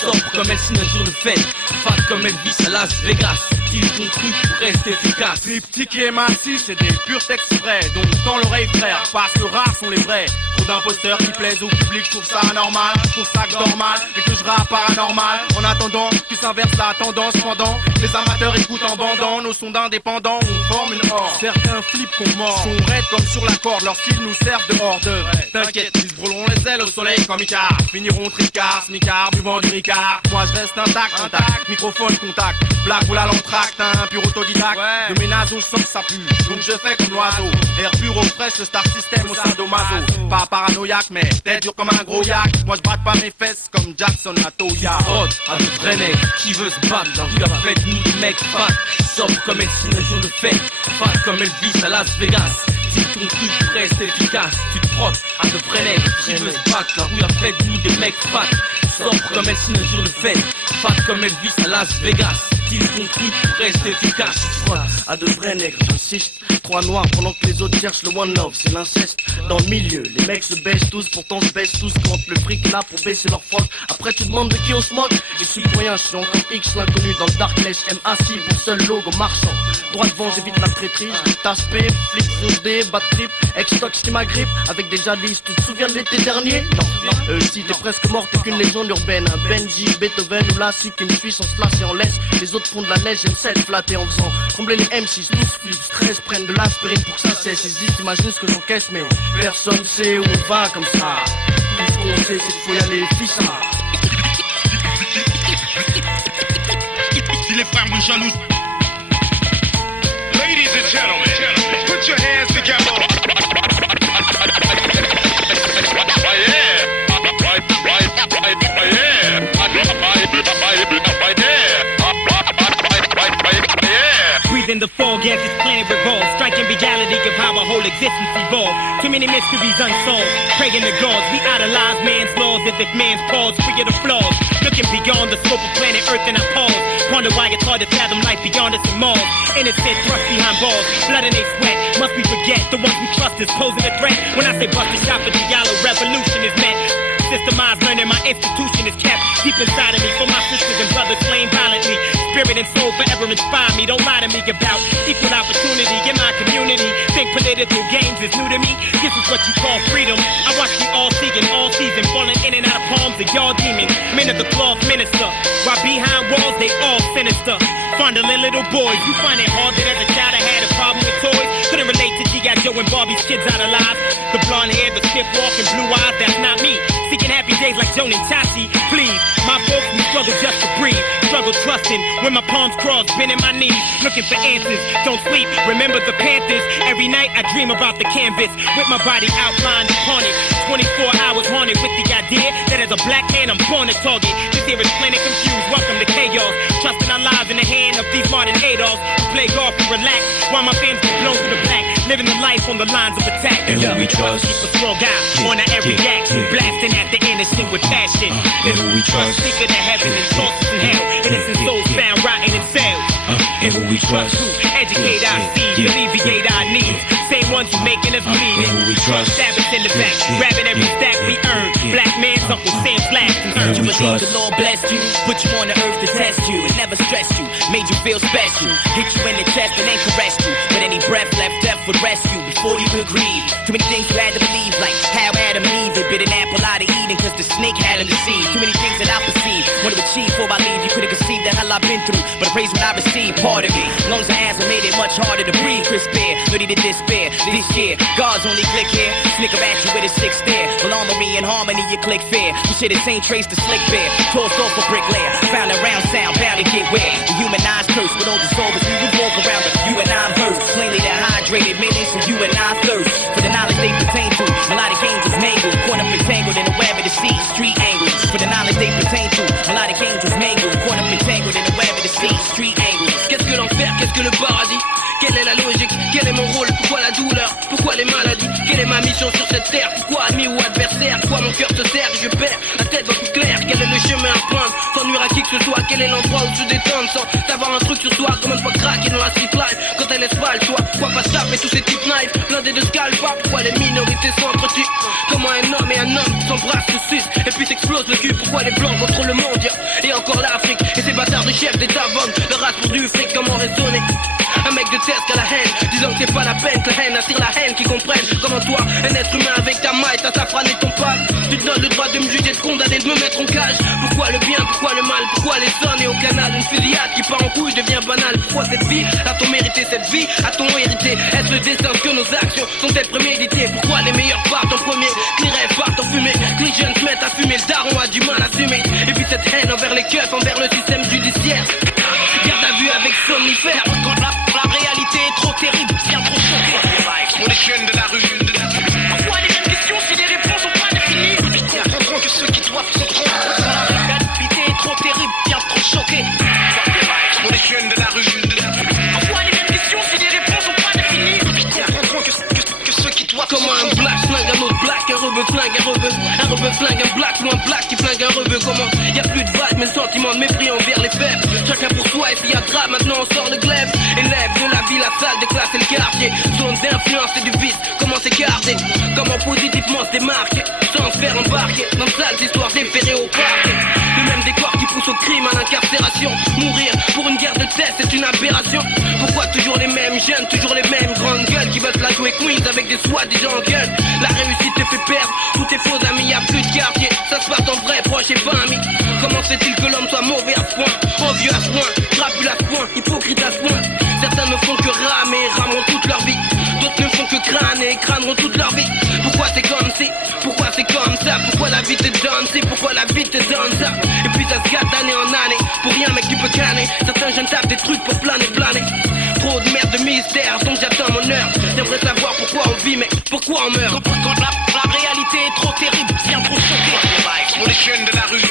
sobre comme elle signe de fête, fat comme Elvis à Las Vegas. Si ton truc reste efficace. Triptyque et MAC, c'est des purs textes frais. Donc tends l'oreille frère, parce que rares sont les vrais. Trop d'imposteurs qui plaisent au public, je trouve ça anormal. Je trouve ça normal, et que je rappe paranormal. En attendant, tu s'inverse la tendance pendant. Les amateurs écoutent en bandant, nos sons d'indépendants, on forme une horde. Certains flippent qu'on mord, sont raides comme sur la corde, lorsqu'ils nous servent de hors d'œuvre. T'inquiète, ils se brûleront les ailes au soleil comme Icare. Finiront tricard, smicard, buvant du Ricard. Moi je reste intact, microphone, contact. Blague ou la lampe tract, un pur autodidacte. De mes naseaux sans que ça pue, donc je fais comme l'oiseau. Air pur au frais, le star system au sadomaso. Pas paranoïaque, mais tête dure comme un gros yak. Moi je braque pas mes fesses comme Jackson à Toya. Frotte à de vrais mecs qui veulent se battre, la rue a fait de nous des mecs fat, sobre comme elle signe un jour de fête, fat comme Elvis à Las Vegas. Si ton truc reste efficace, tu te frottes à de vrais mecs qui veulent se battre, la rue a fait de nous des mecs fat, sobre comme elle signe un jour de fête, fat comme Elvis à Las Vegas. Si ton truc reste efficace, tu te frottes à de vrais nègres, j'insiste. Trois noirs pendant que les autres cherchent le one love, c'est l'inceste. Dans le milieu, les mecs se baissent tous, pourtant se baissent tous quand le fric est là pour baisser leur froc. Après tu demandes de qui on se moque. Les citoyens, je suis encore X l'inconnu dans le darkness. MAC pour seul logo marchand. Droit devant, j'évite la traîtrise. Tasse P, flic sur D, bad trip. Ex-stock qui m'agrippe avec des jadis. Tu te souviens de l'été dernier? Non. Si t'es presque mort, t'es qu'une légende urbaine. Un Benji, Beethoven ou Lassie qui me suit sans se lasser en laisse. Les autres font de la neige, j'aime ça être flatté en faisant trembler les M6. Tous flips, stress, prennent de l'aspirine pour que ça cesse. Ils se disent, t'imagines ce que j'encaisse, mais personne sait où on va comme ça. Tout ce qu'on sait, c'est qu'il faut y aller, fissa. Si les frères me jalousent. Ladies and gentlemen, put your hands together. Breathe in the fog as this planet revolves, striking legality of how our whole existence evolved. Too many mysteries unsolved. Praying to gods, we idolize man's laws as if man's paws free of the flaws. Looking beyond the scope of planet Earth and our pause. Wonder why it's hard to fathom life beyond us and Mars. Innocent thrust behind balls, blood in they sweat. Must we forget the ones we trust is posing a threat? When I say bust a shot for the yellow revolution is met. Systemized learning, my institution is kept deep inside of me. For my sisters and brothers slain violently. Spirit and soul forever inspire me. Don't lie to me about equal opportunity in my community. Think political games is new to me. This is what you call freedom. I watch you all seeking all season, falling in and out of palms of y'all demons. Men of the cloth minister. While behind walls they all sinister. Fondling little boys, you find it hard that as a child I had a problem with toys. Couldn't relate to G.I. Joe and Barbie's kids out alive. The blonde hair, the stiff walk and blue eyes, that's not me. Seeking happy days like Joan and Tashi, please. My folks, we struggle just to breathe. Struggle trusting when my palms cross, bending my knees. Looking for answers, don't sleep, remember the Panthers. Every night I dream about the canvas. With my body outlined upon it. 24 hours haunted with the idea that as a black man I'm born to target. This here is planet confused, welcome to chaos. Trusting our lives in the hand of these modern Adolfs. Who play golf and relax, while my fans get blown to the black. Living the life on the lines of attack. And who we trust. Keep a strong eye on our every action. Blasting at the innocent with passion. And who we trust. Speaking of heaven and sauces and hell. Innocent souls found rotting in cells. And who we trust. Educate our seeds, alleviate our needs. Same ones who making us bleed. And who we trust. Savage in the back, grabbing every stack we earn. Black man's Uncle Sam slapped and earned. You believe the Lord blessed you, put you on the earth to test you. It never stressed you, made you feel special. Hit you in the chest and then caressed you. But any breath left, death would rescue before you could grieve. Too many things you had to believe, like how Adam and Eve, they bit an apple out of Eden cause the snake had them deceived. Too many things that I perceive, want to achieve before I leave. You could've conceived the hell I've been through, but I praise what I received, part of me. Lungs and hands have made it much harder to breathe. Crisp air, no need to despair. This year, God's only click here. Snicker at you with a six stare. Well, armory and harmony, you click fair. You shit, it's ain't trace to slick bear. Tossed off a bricklayer. Found a round sound, bound to get wet. The humanized curse with all the souls. We would walk around with you and I verse. Plainly dehydrated, mainly so you and I thirst. For the knowledge they pertain to. Melodic angels mangled. Caught up entangled in the web of the sea. Street angles. For the knowledge they pertain to. Melodic angels mangled. Caught up entangled in the web of the sea. Street angles. Qu'est-ce que l'enfer, qu'est-ce que le paradis? Quelle est la logique? Quel est mon rôle? Pourquoi la douleur? Pourquoi les maladies? Quelle est ma mission sur cette terre? Pourquoi ami ou adversaire? Pourquoi mon cœur se serre? Je perds la tête dans tout clair. Quel est le chemin à prendre? Sans nuire à qui que ce soit. Quel est l'endroit où se détendre sans avoir un truc sur soi? Comment ne pas craquer dans la street life quand elle laisse pas le choix? Pourquoi pas taper tous ces types knives blindés de scalpa? Pourquoi les minorités s'entretuent? Comment un homme et un homme s'embrassent, se sucent et puis s'explosent le cul? Pourquoi les blancs contrôlent le monde? Et encore l'Afrique et ces bâtards de chefs d'État vendent leur race pour du fric. Comment raisonner? Un mec de test qu'à la haine, disant que c'est pas la peine que la haine attire la haine, qui comprennent comment toi, un être humain avec ta maille, ta safrane et ton pas, tu te donnes le droit de me juger, de condamner, de me mettre en cage. Pourquoi le bien, pourquoi le mal, pourquoi les sons et au canal une fusillade qui part en couille devient banale? Pourquoi cette vie, a-t-on mérité cette vie, a-t-on hérité? Est-ce le destin que nos actions sont-elles préméditées? Pourquoi les meilleurs partent en premier, que les rêves partent en fumée, que les jeunes se mettent à fumer, le daron a du mal à assumer? Et puis cette haine envers les keufs, envers le système judiciaire. Garde à vue avec somnifère. Quand la réalité est trop terrible, bien trop choquée. On est jeunes de la rue. Pourquoi les mêmes questions si les réponses sont pas définies? Comprendront que ceux qui doivent se tromper. La réalité est trop terrible, bien trop choquée. On est jeunes de la rue. Pourquoi les mêmes questions si les réponses sont pas définies? Comprendront que ceux qui doivent se tromper. Comment un black flingue un autre black, un rebeu flingue un rebeu, un rebeu flingue un black ou un black qui flingue un rebeu? Comment y a plus de vibe mais le sentiment de mépris envers les faibles? Chacun pour soi et s'il y a grave maintenant on sort le glaive. Élève de la vie, la salle des classes et le quartier. Zone d'influence et du vice, comment s'écarter? Comment positivement se démarquer sans se faire embarquer dans de sales histoires déférées au parquet? Le même décor qui pousse au crime, à l'incarcération. Mourir pour une guerre de tête, c'est une aberration. Pourquoi toujours les mêmes jeunes, toujours les mêmes grandes gueules qui veulent la jouer Queens avec des soi-disant gueules? La réussite te fait perdre tous tes faux amis, y'a plus de quartier. Ça se passe en vrai, proche et pas ami. Comment se fait-il que l'homme soit mauvais à ce point, envieux à ce point, crapule à ce point, hypocrite à ce point? Certains ne font que ramer, rameront toute leur vie. D'autres ne font que crâner et crâneront toute leur vie. Pourquoi c'est comme si? Pourquoi c'est comme ça? Pourquoi la vie te donne si? Pourquoi la vie te donne ça? Et puis ça se gâte d'année en année. Pour rien mec tu peux canner. Certains jeunes tapent des trucs pour planer, planer. Trop de merde, de mystère, donc j'attends mon heure. J'aimerais savoir pourquoi on vit mais pourquoi on meurt? Quand la réalité est trop terrible, bien trop choquée. On est jeunes de la rue.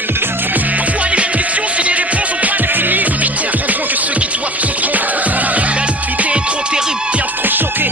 Pourquoi les mêmes questions si les réponses sont pas définies? Comprendront que ceux qui doivent se tromper. La réalité est trop terrible, bien trop choquée.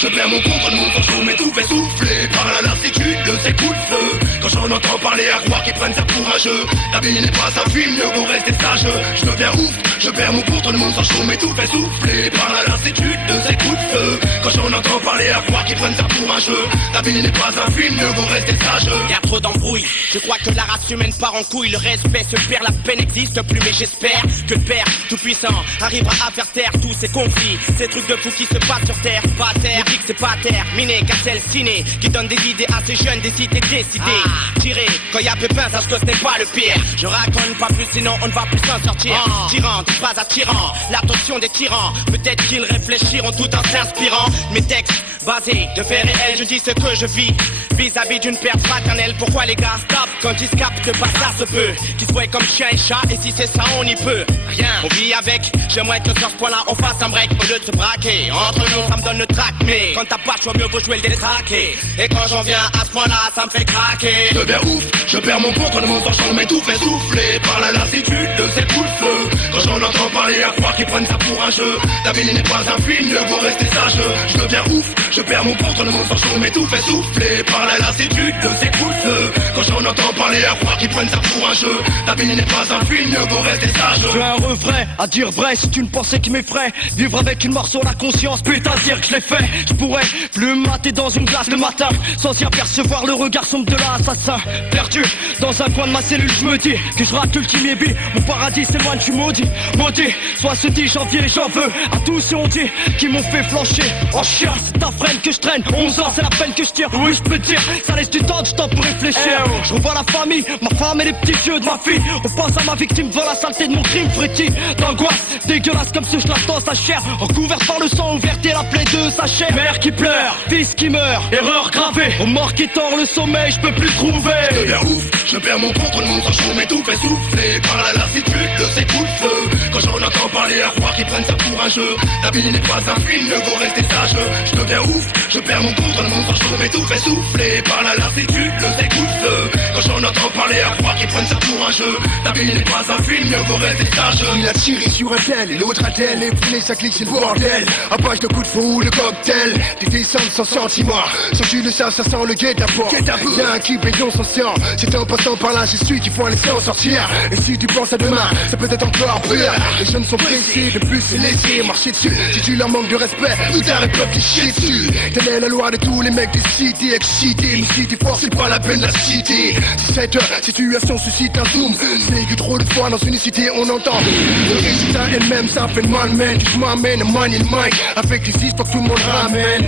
je perds mon contrôle, mon sang chaud m'étouffe, essoufflé par la lassitude de ces coups de feu. Quand j'en entends parler à croire qu'ils prennent ça pour un jeu, la vie n'est pas un film, mieux vaut rester sage. Je deviens ouf, je perds mon contrôle, mon sang chaud m'étouffe, essoufflé par la lassitude de ces coups de feu. Quand j'en entends parler à croire qu'ils prennent ça pour un jeu, la vie n'est pas un film, mieux vaut rester sage. Y'a trop d'embrouilles, je crois que la race humaine part en couille. Le respect se perd, la peine n'existe plus, mais j'espère que le Père tout-puissant arrivera à faire taire tous ces conflits, ces trucs de fous qui se passent sur terre, pas à terre, dit que c'est pas à terre, miné, cassel, ciné, qui donne des idées à ces jeunes, des cités décidées. Tirer, quand y'a pépin, sache que ce n'est pas le pire. Je raconte pas plus, sinon on ne va plus s'en sortir. Tyran, tu pas attirant, l'attention des tyrans. Peut-être qu'ils réfléchiront tout en s'inspirant. Mes textes basés de faits réels, je dis ce que je vis. Vis-à-vis d'une perte fraternelle, pourquoi les gars stop quand ils se captent que pas ça se peut. Qu'ils se voient comme chien et chat, et si c'est ça on y peut. Rien, on vit avec, j'aimerais que sur ce point là on fasse un break au lieu de se braquer. Entre nous ça me donne le trac, mais quand t'as pas de choix mieux vaut jouer le détraqué. Et quand j'en viens à ce point là ça me fait craquer. Je deviens ouf, je perds mon contrôle, mon sang chaud m'étouffe, essoufflé par la lassitude de ces coups de feu. Quand j'en entends parler à croire qu'ils prennent ça pour un jeu, la vie n'est pas un film, mieux vaut rester sage. Je deviens ouf, je perds mon contrôle, mon sang chaud m'étouffe, essoufflé par la lassitude de ces coups de feu. Quand j'en entends parler à croire qu'ils prennent ça pour un jeu, la vie n'est pas un film, mieux vaut rester sage. Je fais un refrain à dire vrai, c'est une pensée qui m'effraie. Vivre avec une mort sur la conscience, putain dire que je l'ai fait. Je pourrais plus me mater dans une glace le matin, sans y apercevoir le regard sombre de l'assassin. Perdu dans un coin de ma cellule, je me dis que je rate l'ultime bille. Mon paradis s'éloigne, je suis maudit. Maudit, soit ce 10 janvier, j'en veux à tous ceux on dit qui m'ont fait flancher. En chien, c'est ta freine que je traîne. 11 ans, c'est la peine que je tire. Oui, je peux te dire, ça laisse du temps pour réfléchir. Je revois la famille, ma femme et les petits yeux de ma fille. On pense à ma victime devant la saleté de mon crime frétille. D'angoisse, dégueulasse comme ce je la dans sa chair. Recouverte par le sang, ouverte et la plaie de sa chair. Mère qui pleure, fils qui meurt, erreur gravée. Au mort qui tord le sommeil, je peux plus trouver. Je deviens ouf, je perds mon contrôle, mon sang chaud m'étouffe, essoufflé par la lassitude de ces coups de feu. Quand j'en entends parler à croire qu'ils prennent ça pour un jeu, la vie n'est pas un film, mieux vaut rester sage. Je deviens ouf, je perds mon contrôle, mon sang chaud m'étouffe, essoufflé par la lassitude de ces coups de feu. Quand j'en entends parler à croire qu'ils prennent ça pour un jeu, la vie n'est pas un film, mieux vaut rester sage. Il a tiré sur un tel et l'autre un tel, et prenez sa clique, c'est le bordel. À page de coups de feu ou le cocktail, des descentes sans sentiment. Sans tu le sais, ça sent le guet-apens. Y'a un qui payons sans science. C'est en passant par là, je suis qu'il faut en laisser en sortir. Et si tu penses à demain, ça peut être encore pire. Les jeunes sont pressés, de plus c'est laissé marcher dessus. Si tu leur manques de respect, tout arrête pas de les chier dessus. Telle est la loi de tous les mecs des cités excités. Mais si t'es fort, c'est pas la peine de la citer. Si cette situation suscite un zoom, c'est que trop de fois dans une cité on entend le résultat elle-même, ça fait mal, man. Je m'amène, money in mind, avec des histoires que tout le monde ramène.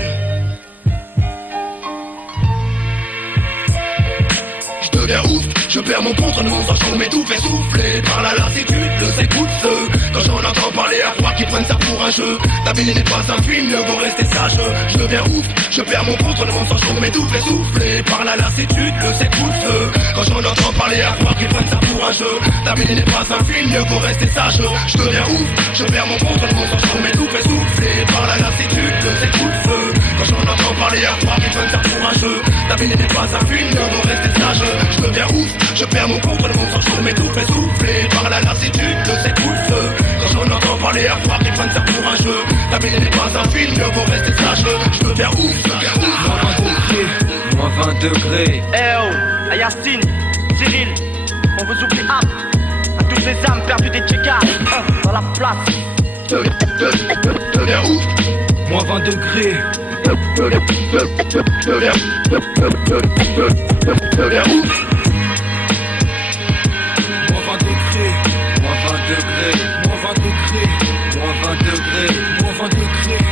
Je deviens ouf, je perds mon contrôle, mon sang chaud m'étouffe, essoufflé par la lassitude de ces coups de feu. Quand j'en entends parler à croire qu'ils prennent ça pour un jeu, la vie n'est pas un film, mieux vaut rester sage. Je deviens ouf, je perds mon contrôle, mon sang chaud m'étouffe, essoufflé par la lassitude de ces coups de feu. Quand j'en entends parler à croire qu'ils prennent ça pour un jeu, la vie n'est pas un film, mieux vaut rester sage. Je deviens ouf, je perds mon contrôle, mon sang chaud m'étouffe, essoufflé par la lassitude de ces coups de feu. Quand j'en entends parler à croire qu'ils prennent ça pour un jeu, la vie n'est pas un film, mieux vaut rester sage. Je deviens ouf, je perds mon contrôle, mon sang chaud m'étouffe, essoufflé par la lassitude de ces coups de feu. Quand j'en entends parler à croire qu'ils prennent ça pour un jeu, la vie n'est pas un film, mieux vaut rester sage. Je deviens ouf, Moins 20 degrés. Eh oh, à Yacine, Cyril, on vous oublie à toutes les âmes perdues des Tchékas, dans la place. Deviens ouf, Moins 20 degrés. deviens ouf. Moins 20 degrés. Moins 20 degrés. Moins 20 degrés. Moins 20 degrés. Moins 20 degrés.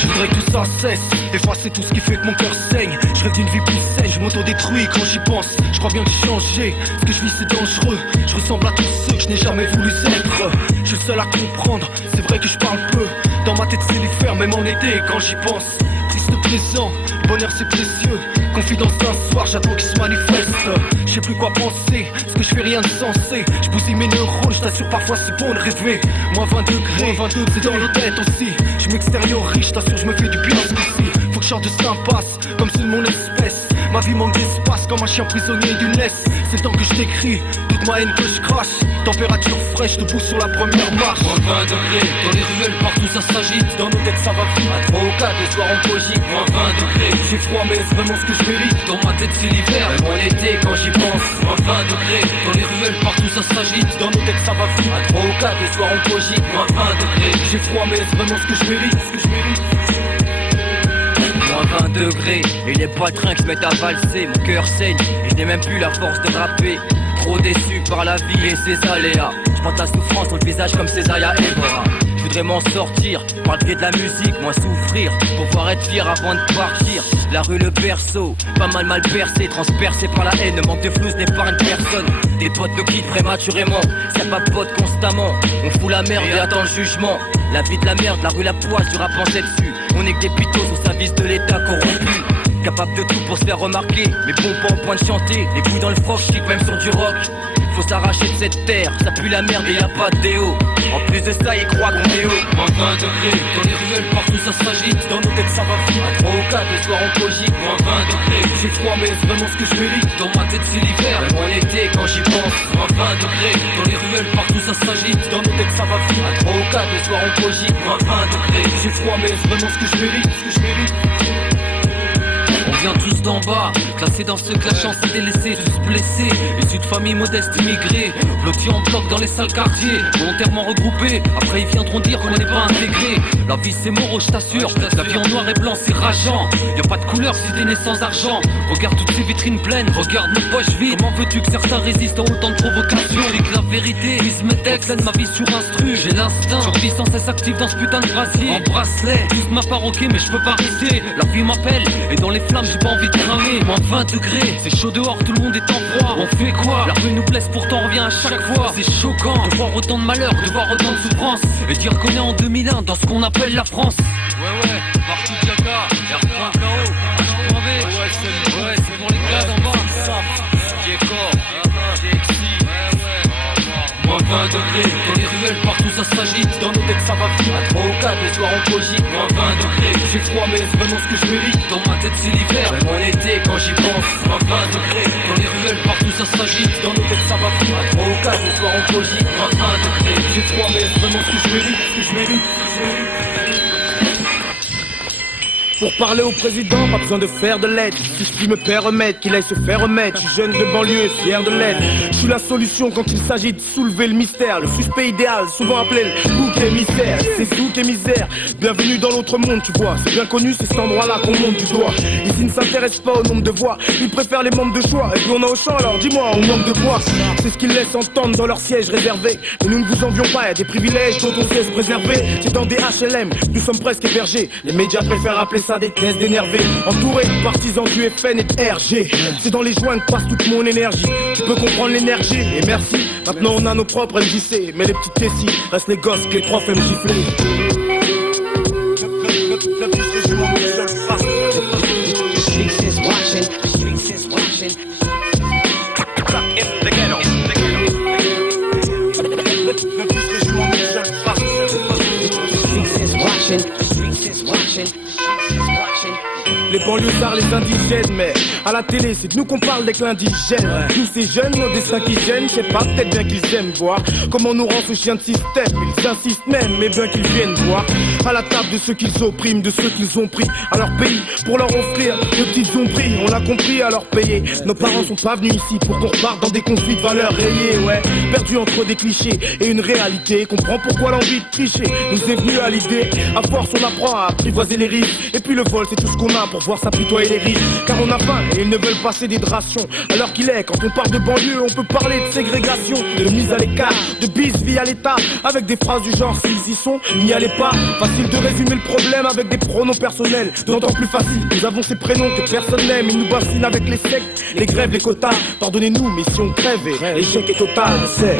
Je voudrais que tout ça cesse, effacer tout ce qui fait que mon cœur saigne. Je rêve d'une vie plus saine, je m'auto-détruis quand j'y pense. Je crois bien que j'ai changé, ce que je vis c'est dangereux. Je ressemble à tous ceux que je n'ai jamais voulu être. Je suis le seul à comprendre, c'est vrai que je parle peu. Dans ma tête c'est l'hiver, même en été quand j'y pense. Triste présent, bonheur c'est précieux. Confidence d'un soir, j'attends qu'il se manifeste. Je sais plus quoi penser, parce que je fais rien de sensé. Je bousille mes neurones, je t'assure parfois c'est bon de rêver. Moins 20 degrés, c'est dans nos têtes aussi. Je m'extériorise, je t'assure je me fais du bien ce coup-ci. Faut que je sorte de s'impasse, comme ceux de mon espèce. Ma vie manque d'espace comme un chien prisonnier d'une laisse. C'est le temps que je t'écris, toute ma haine que je crache. Température fraîche, debout sur la première marche. Moins 20 degrés, dans les ruelles partout ça s'agite. Dans nos têtes ça va vite, à 3 ou 4, les soirs on cogite. Moins 20 degrés, j'ai froid mais c'est vraiment ce que je mérite. Dans ma tête c'est l'hiver, même en été quand j'y pense. Moins 20 degrés, dans les ruelles partout ça s'agite. Dans nos têtes ça va vite, à 3 ou 4, les soirs on cogite. Moins 20 degrés, j'ai froid mais c'est vraiment ce que je mérite, Moins 20 degrés, et les patrins qui se mettent à valser. Mon cœur saigne, et je n'ai même plus la force de rapper. Trop déçu par la vie et ses aléas. Je porte la souffrance dans le visage comme Césaria Evora. Je voudrais m'en sortir, par le biais de la musique, moins souffrir. Pour pouvoir être fier avant de partir. La rue le berceau, pas mal percé, transpercé par la haine. Le manque de flouze n'épargne personne. Des potes de quittent prématurément, ça papote constamment. On fout la merde et attend le jugement. La vie de la merde, la rue la poisse, du rap en dessus. On est que des pitos au service de l'état corrompu. Capable de tout pour se faire remarquer, mais bon pas au point de chanter. Les couilles dans le froc, je même sur du rock. Faut s'arracher de cette terre, ça pue la merde et y'a pas de déo. En plus de ça, ils croient qu'on est haut. Moins 20 degrés, dans les ruelles partout ça s'agite. Dans nos têtes ça va vite, à 3 ou 4, les soirs on cogite. Moins 20 degrés, j'ai froid mais c'est vraiment ce que je mérite. Dans ma tête c'est l'hiver, même en été quand j'y pense. Moins 20 degrés, dans les ruelles partout ça s'agite. Dans nos têtes ça va vite, à 3 ou 4, les soirs on cogite. Moins 20 degrés, j'ai froid mais c'est vraiment ce que je mérite, On vient tous d'en bas, classés dans ceux que la chance a délaissés, tous blessés, issus de familles modestes immigrées, blottis en bloc dans les sales quartiers, volontairement regroupés, après ils viendront dire qu'on n'est pas intégrés. La vie c'est moraux, je t'assure, la vie en noir et blanc c'est rageant. Y'a pas de couleur si t'es né sans argent, regarde toutes ces vitrines pleines, regarde nos poches vides. Comment veux-tu que certains résistent à autant de provocations? Je dis que la vérité, ils me textent ma vie sur instru, j'ai l'instinct, survie sans cesse active dans ce putain de brasier. En bracelet, juste ma paroquée mais je peux pas rester, la vie m'appelle, et dans les flammes j'ai pas envie de cramer. Moins 20 degrés, c'est chaud dehors, tout le monde est en froid. On fait quoi? La rue nous blesse, pourtant on revient à chaque fois. C'est choquant de voir autant de malheur, de voir autant de souffrance, et dire qu'on est en 2001 dans ce qu'on appelle la France. Ouais, partout Jaka, R.KO, H.V. Ouais, c'est pour les gars d'en bas. Moins 20 degrés, dans les ruelles partout ça s'agite. Dans nos têtes ça va vite, à 3 ou 4, les soirs on cogite. Moins 20 degrés, j'ai froid mais c'est vraiment ce que je mérite. Dans ma tête c'est l'hiver, même en été quand j'y pense. Moins 20 degrés, dans les ruelles partout ça s'agite. Dans nos têtes ça va vite, à 3 ou 4, les soirs on cogite. Moins 20 degrés, j'ai froid mais c'est vraiment ce que je mérite, Pour parler au président, pas besoin de faire de lettres. Si je puis me permettre qu'il aille se faire remettre. Je suis jeune de banlieue et fier de l'être. Je suis la solution quand il s'agit de soulever le mystère. Le suspect idéal, souvent appelé le bouc émissaire. C'est souk et misère, bienvenue dans l'autre monde, tu vois. C'est bien connu, c'est cet endroit-là qu'on monte du doigt. Ici ne s'intéresse pas au nombre de voix, ils préfèrent les membres de choix. Et puis on a au champ, alors dis-moi, on manque de voix. C'est ce qu'ils laissent entendre dans leur siège réservé. Mais nous ne vous envions pas, y'a des privilèges dont on sait se préserver. C'est dans des HLM, nous sommes presque hébergés. Les médias préfèrent appeler ça des tests d'énervé. Entouré de partisans du FN et de RG. C'est dans les joints que passe toute mon énergie. Tu peux comprendre l'énergie, et merci. Maintenant on a nos propres MJC. Mais les petites tessies restent les gosses que les profs aiment gifler. Les banlieusards, les indigènes, mais à la télé c'est de nous qu'on parle des indigènes. Tous ces jeunes, nos destins qui gênent, je sais pas, peut-être bien qu'ils aiment voir comment nous rend ce chien de système. Ils insistent même, mais bien qu'ils viennent voir à la table de ceux qu'ils oppriment, de ceux qu'ils ont pris à leur pays pour leur offrir de petites zombries. On l'a compris, à leur payer. Nos parents sont pas venus ici pour qu'on reparte dans des conflits de valeurs rayés, ouais. Perdus entre des clichés et une réalité. Comprends pourquoi l'envie de tricher nous est venue à l'idée. À force on apprend à apprivoiser les risques. Et puis le vol c'est tout ce qu'on a pour voir s'apitoyer les riches. Car on a faim et ils ne veulent pas céder de ration. Alors qu'il est, quand on parle de banlieue, on peut parler de ségrégation, de mise à l'écart, de bis via l'État. Avec des phrases du genre s'ils y sont, n'y allez pas. Facile de résumer le problème avec des pronoms personnels. D'autant plus facile, nous avons ces prénoms que personne n'aime. Ils nous bassinent avec les sectes, les grèves, les quotas. Pardonnez-nous, mais si on crève, l'échec est total, c'est...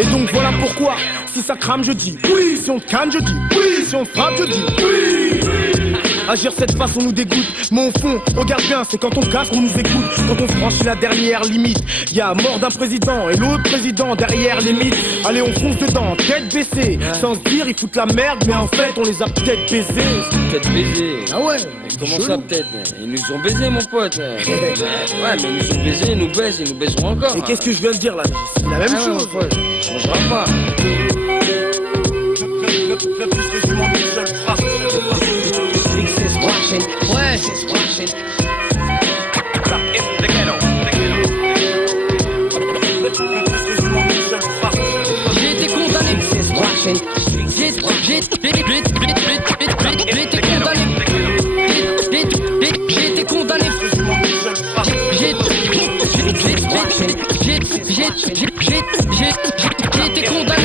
Et donc voilà pourquoi, si ça crame je dis oui, si on te canne je dis oui, si on te frappe je dis oui. Agir cette façon nous dégoûte, mais au fond, regarde bien, c'est quand on casse qu'on nous écoute. Quand on franchit la dernière limite, y'a mort d'un président et l'autre président derrière les mythes. Allez, on fonce dedans, tête baissée, sans se dire ils foutent la merde, mais en fait on les a peut-être baisés. Peut-être baisés. Ah ouais. Comment ça peut-être? Ils nous ont baisés mon pote. Ouais mais ils nous ont baisés, ils nous baisent, ils nous baiseront encore. Et qu'est-ce que je viens de dire là? C'est la même chose. Pote. On changera pas. Ouais. J'ai été condamné. J'ai été condamné. J'ai été condamné.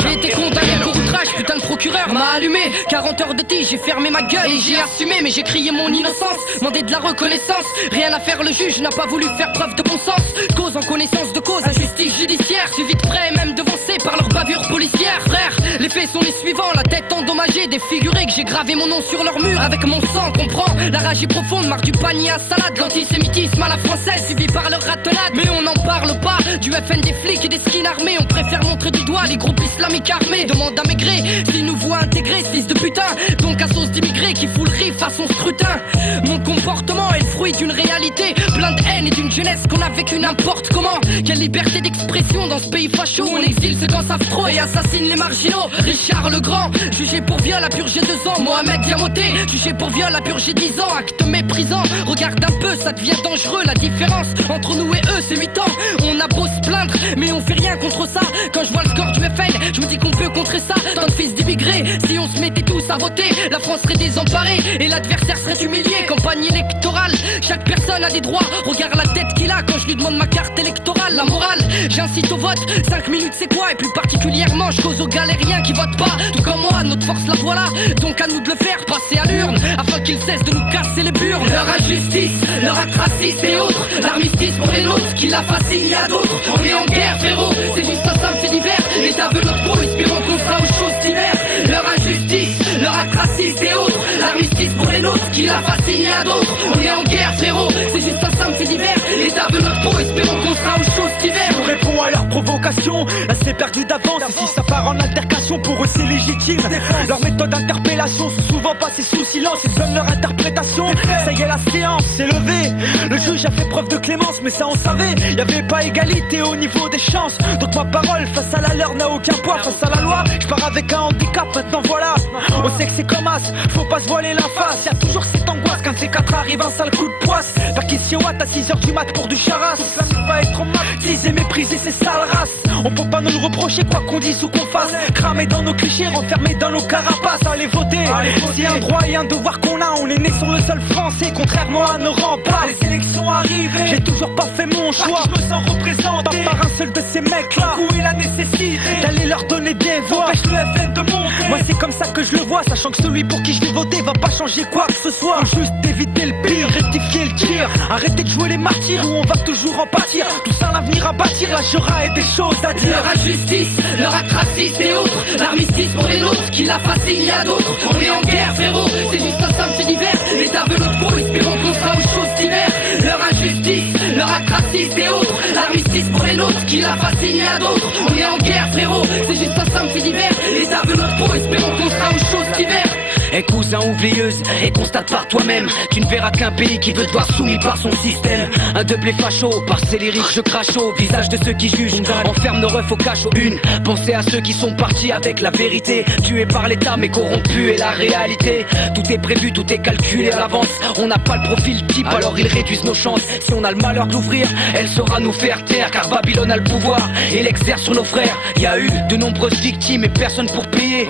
J'ai été condamné pour outrage, putain de procureur m'a allumé. 40 heures de tige, j'ai fermé ma gueule et j'ai assumé. Mais j'ai crié mon innocence, demandé de la reconnaissance. Rien à faire, le juge n'a pas voulu faire preuve de bon sens. Cause en connaissance de cause, injustice judiciaire. Suivi de près, même devancé par leur bavure policière. Frère, les faits sont les suivants, la tête endommagée, défigurée, que j'ai gravé mon nom sur leur mur avec mon sang. Comprends, la rage est profonde, marre du panier à salade. L'antisémitisme à la française, suivi par leur ratonnade. Mais on n'en parle pas, du FN des flics et des skins armés. On préfère montrer du doigt les groupes islamiques armés. Demande à Maigret s'ils nous voient intégrer, fils de putain. Donc à sauce d'immigrés qui fout le riff à son scrutin. Mon comportement est le fruit d'une réalité plein de haine et d'une jeunesse qu'on a vécu n'importe comment. Quelle liberté d'expression dans ce pays facho. On exile ceux qu'en savent trop et assassine les marginaux. Richard le Grand, jugé pour viol a purgé 2 ans. Mohamed Diamoté, jugé pour viol a purgé 10 ans. Acte méprisant, regarde un peu, ça devient dangereux. La différence entre nous et eux, c'est 8 ans. On a beau se plaindre, mais on fait rien contre ça. Quand je vois le score du FN, je me dis qu'on peut contrer ça. Tant de fils d'immigrés, si on se mettait tous à voter, la France serait désemparée et l'adversaire serait humilié. Campagne électorale, chaque personne a des droits. Regarde la tête qu'il a quand je lui demande ma carte électorale. La morale, j'incite au vote, 5 minutes c'est quoi? Et plus particulièrement, je cause aux galériens qui votent pas. Tout comme moi, notre force la voilà. Donc à nous de le faire passer à l'urne, afin qu'ils cessent de nous casser les burnes. Leur injustice, leur acte raciste et autres, l'armistice pour les nôtres, qui la fascine à d'autres. On est en guerre frérot, c'est juste un simple fait divers. L'État veut notre peau, espérons qu'on sera aux choses d'hiver. Leur injustice, leur acte raciste et autres, l'armistice pour les nôtres, qui la fascine à d'autres. On est en guerre frérot, c'est juste un simple fait divers. L'État veut notre peau, espérons qu'on sera aux choses d'hiver. Je réponds à leur provocation, là c'est perdu d'avance. Et si ça part en altercation, pour eux c'est légitime. Leur méthode d'interpellation sont souvent passées sous silence. Ils donnent leur interprétation. Ça y est, la séance s'est levée. Le juge a fait preuve de clémence, mais ça on savait. Y'avait pas égalité au niveau des chances. Donc ma parole face à la leur n'a aucun poids. Face à la loi, je pars avec un handicap, maintenant voilà. On sait que c'est comme as, faut pas se voiler la face. Y'a toujours cette angoisse quand ces 4 arrive un sale coup de poisse. Perquisition à 6h du mat pour du charas. Ça ne va être en mat, diser mépriser ces sales races. On peut pas nous le reprocher quoi qu'on dise ou qu'on fasse. Cramer dans nos clichés, renfermés dans nos carapaces. Allez voter, c'est un droit et un devoir qu'on a. On est né sur le sol français, contrairement à nos remparts. Les élections arrivées, j'ai toujours pas fait mon choix. Je me sens représenté par un seul de ces mecs là. Où est la nécessité d'aller leur donner des voix? Empêche le FN de monter. Moi c'est comme ça que je le vois, sachant que celui pour qui je vais voter va pas changer quoi que ce soit. Juste éviter le pire, rectifier le tir. Arrêter de jouer les martyrs où on va toujours en pâtir. Tout ça l'avenir à bâtir, là j'aurai des choses à dire. Leur injustice, leur acte raciste et autres, l'armistice pour les nôtres, qui la fascine à d'autres. On est en guerre frérot, c'est juste un simple fait divers. L'État veut notre peau, espérons qu'on sera aux choses d'hiver. Leur injustice, leur acte raciste et autres, l'armistice pour les nôtres, qui la fascine à d'autres. On est en guerre frérot, c'est juste un simple fait divers. L'État veut notre peau, espérons qu'on sera aux choses d'hiver. Et cousin oublieuse, et constate par toi-même, tu ne verras qu'un pays qui veut te voir soumis par son système. Un doublé facho, par ces lyriques je crache au visage de ceux qui jugent. Enferme nos refs au cachot. Une, pensez à ceux qui sont partis avec la vérité, tués par l'état mais corrompus et la réalité. Tout est prévu, tout est calculé à l'avance. On n'a pas le profil type, alors ils réduisent nos chances. Si on a le malheur d'ouvrir, elle saura nous faire taire, car Babylone a le pouvoir et l'exerce sur nos frères. Y a eu de nombreuses victimes et personne pour payer.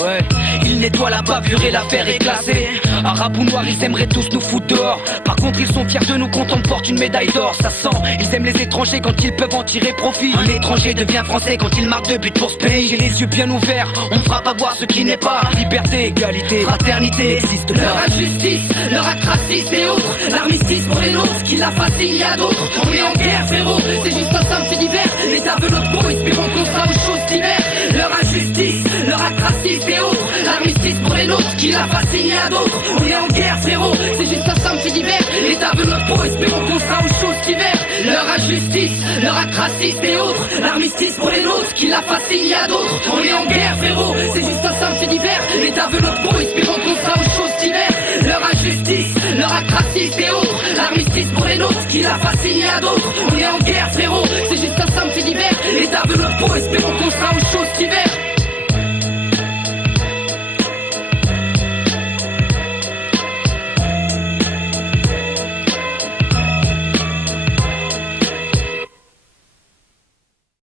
Ils nettoient la bavure et la vérité. déclassé. Arabes ou noirs, ils aimeraient tous nous foutre dehors. Par contre, ils sont fiers de nous quand on porte une médaille d'or. Ça sent, ils aiment les étrangers quand ils peuvent en tirer profit. Un étranger devient français quand il marque 2 buts pour ce pays. J'ai les yeux bien ouverts, on ne fera pas voir ce qui n'est pas. Liberté, égalité, fraternité existe pas. Leur injustice, leur acte raciste et autres. L'armistice pour les nôtres, qui la fascine, il y a d'autres. On est en guerre, frérot, c'est juste un simple fait divers. L'État veut notre peau, espérons qu'on sera aux choses d'hiver. Leur injustice, leur acte raciste et autres. L'armistice pour les nôtres, qui la fascine, il y a d'autres. On est en guerre, frérot, c'est juste un simple fait divers. L'État veut notre peau, espérons qu'on sera aux choses d'hiver. Leur injustice, leur acte raciste et autres. L'armistice pour les nôtres, qui la fascine, il y a d'autres. On est en guerre, frérot, c'est juste un simple fait divers. L'État veut notre peau, espérons qu'on sera aux choses d'hiver. Leur injustice, leur acte raciste et autres. L'armistice pour les nôtres, qui la fascine, il y a d'autres. On est en guerre, frérot, c'est juste un simple fait divers. L'État veut notre peau,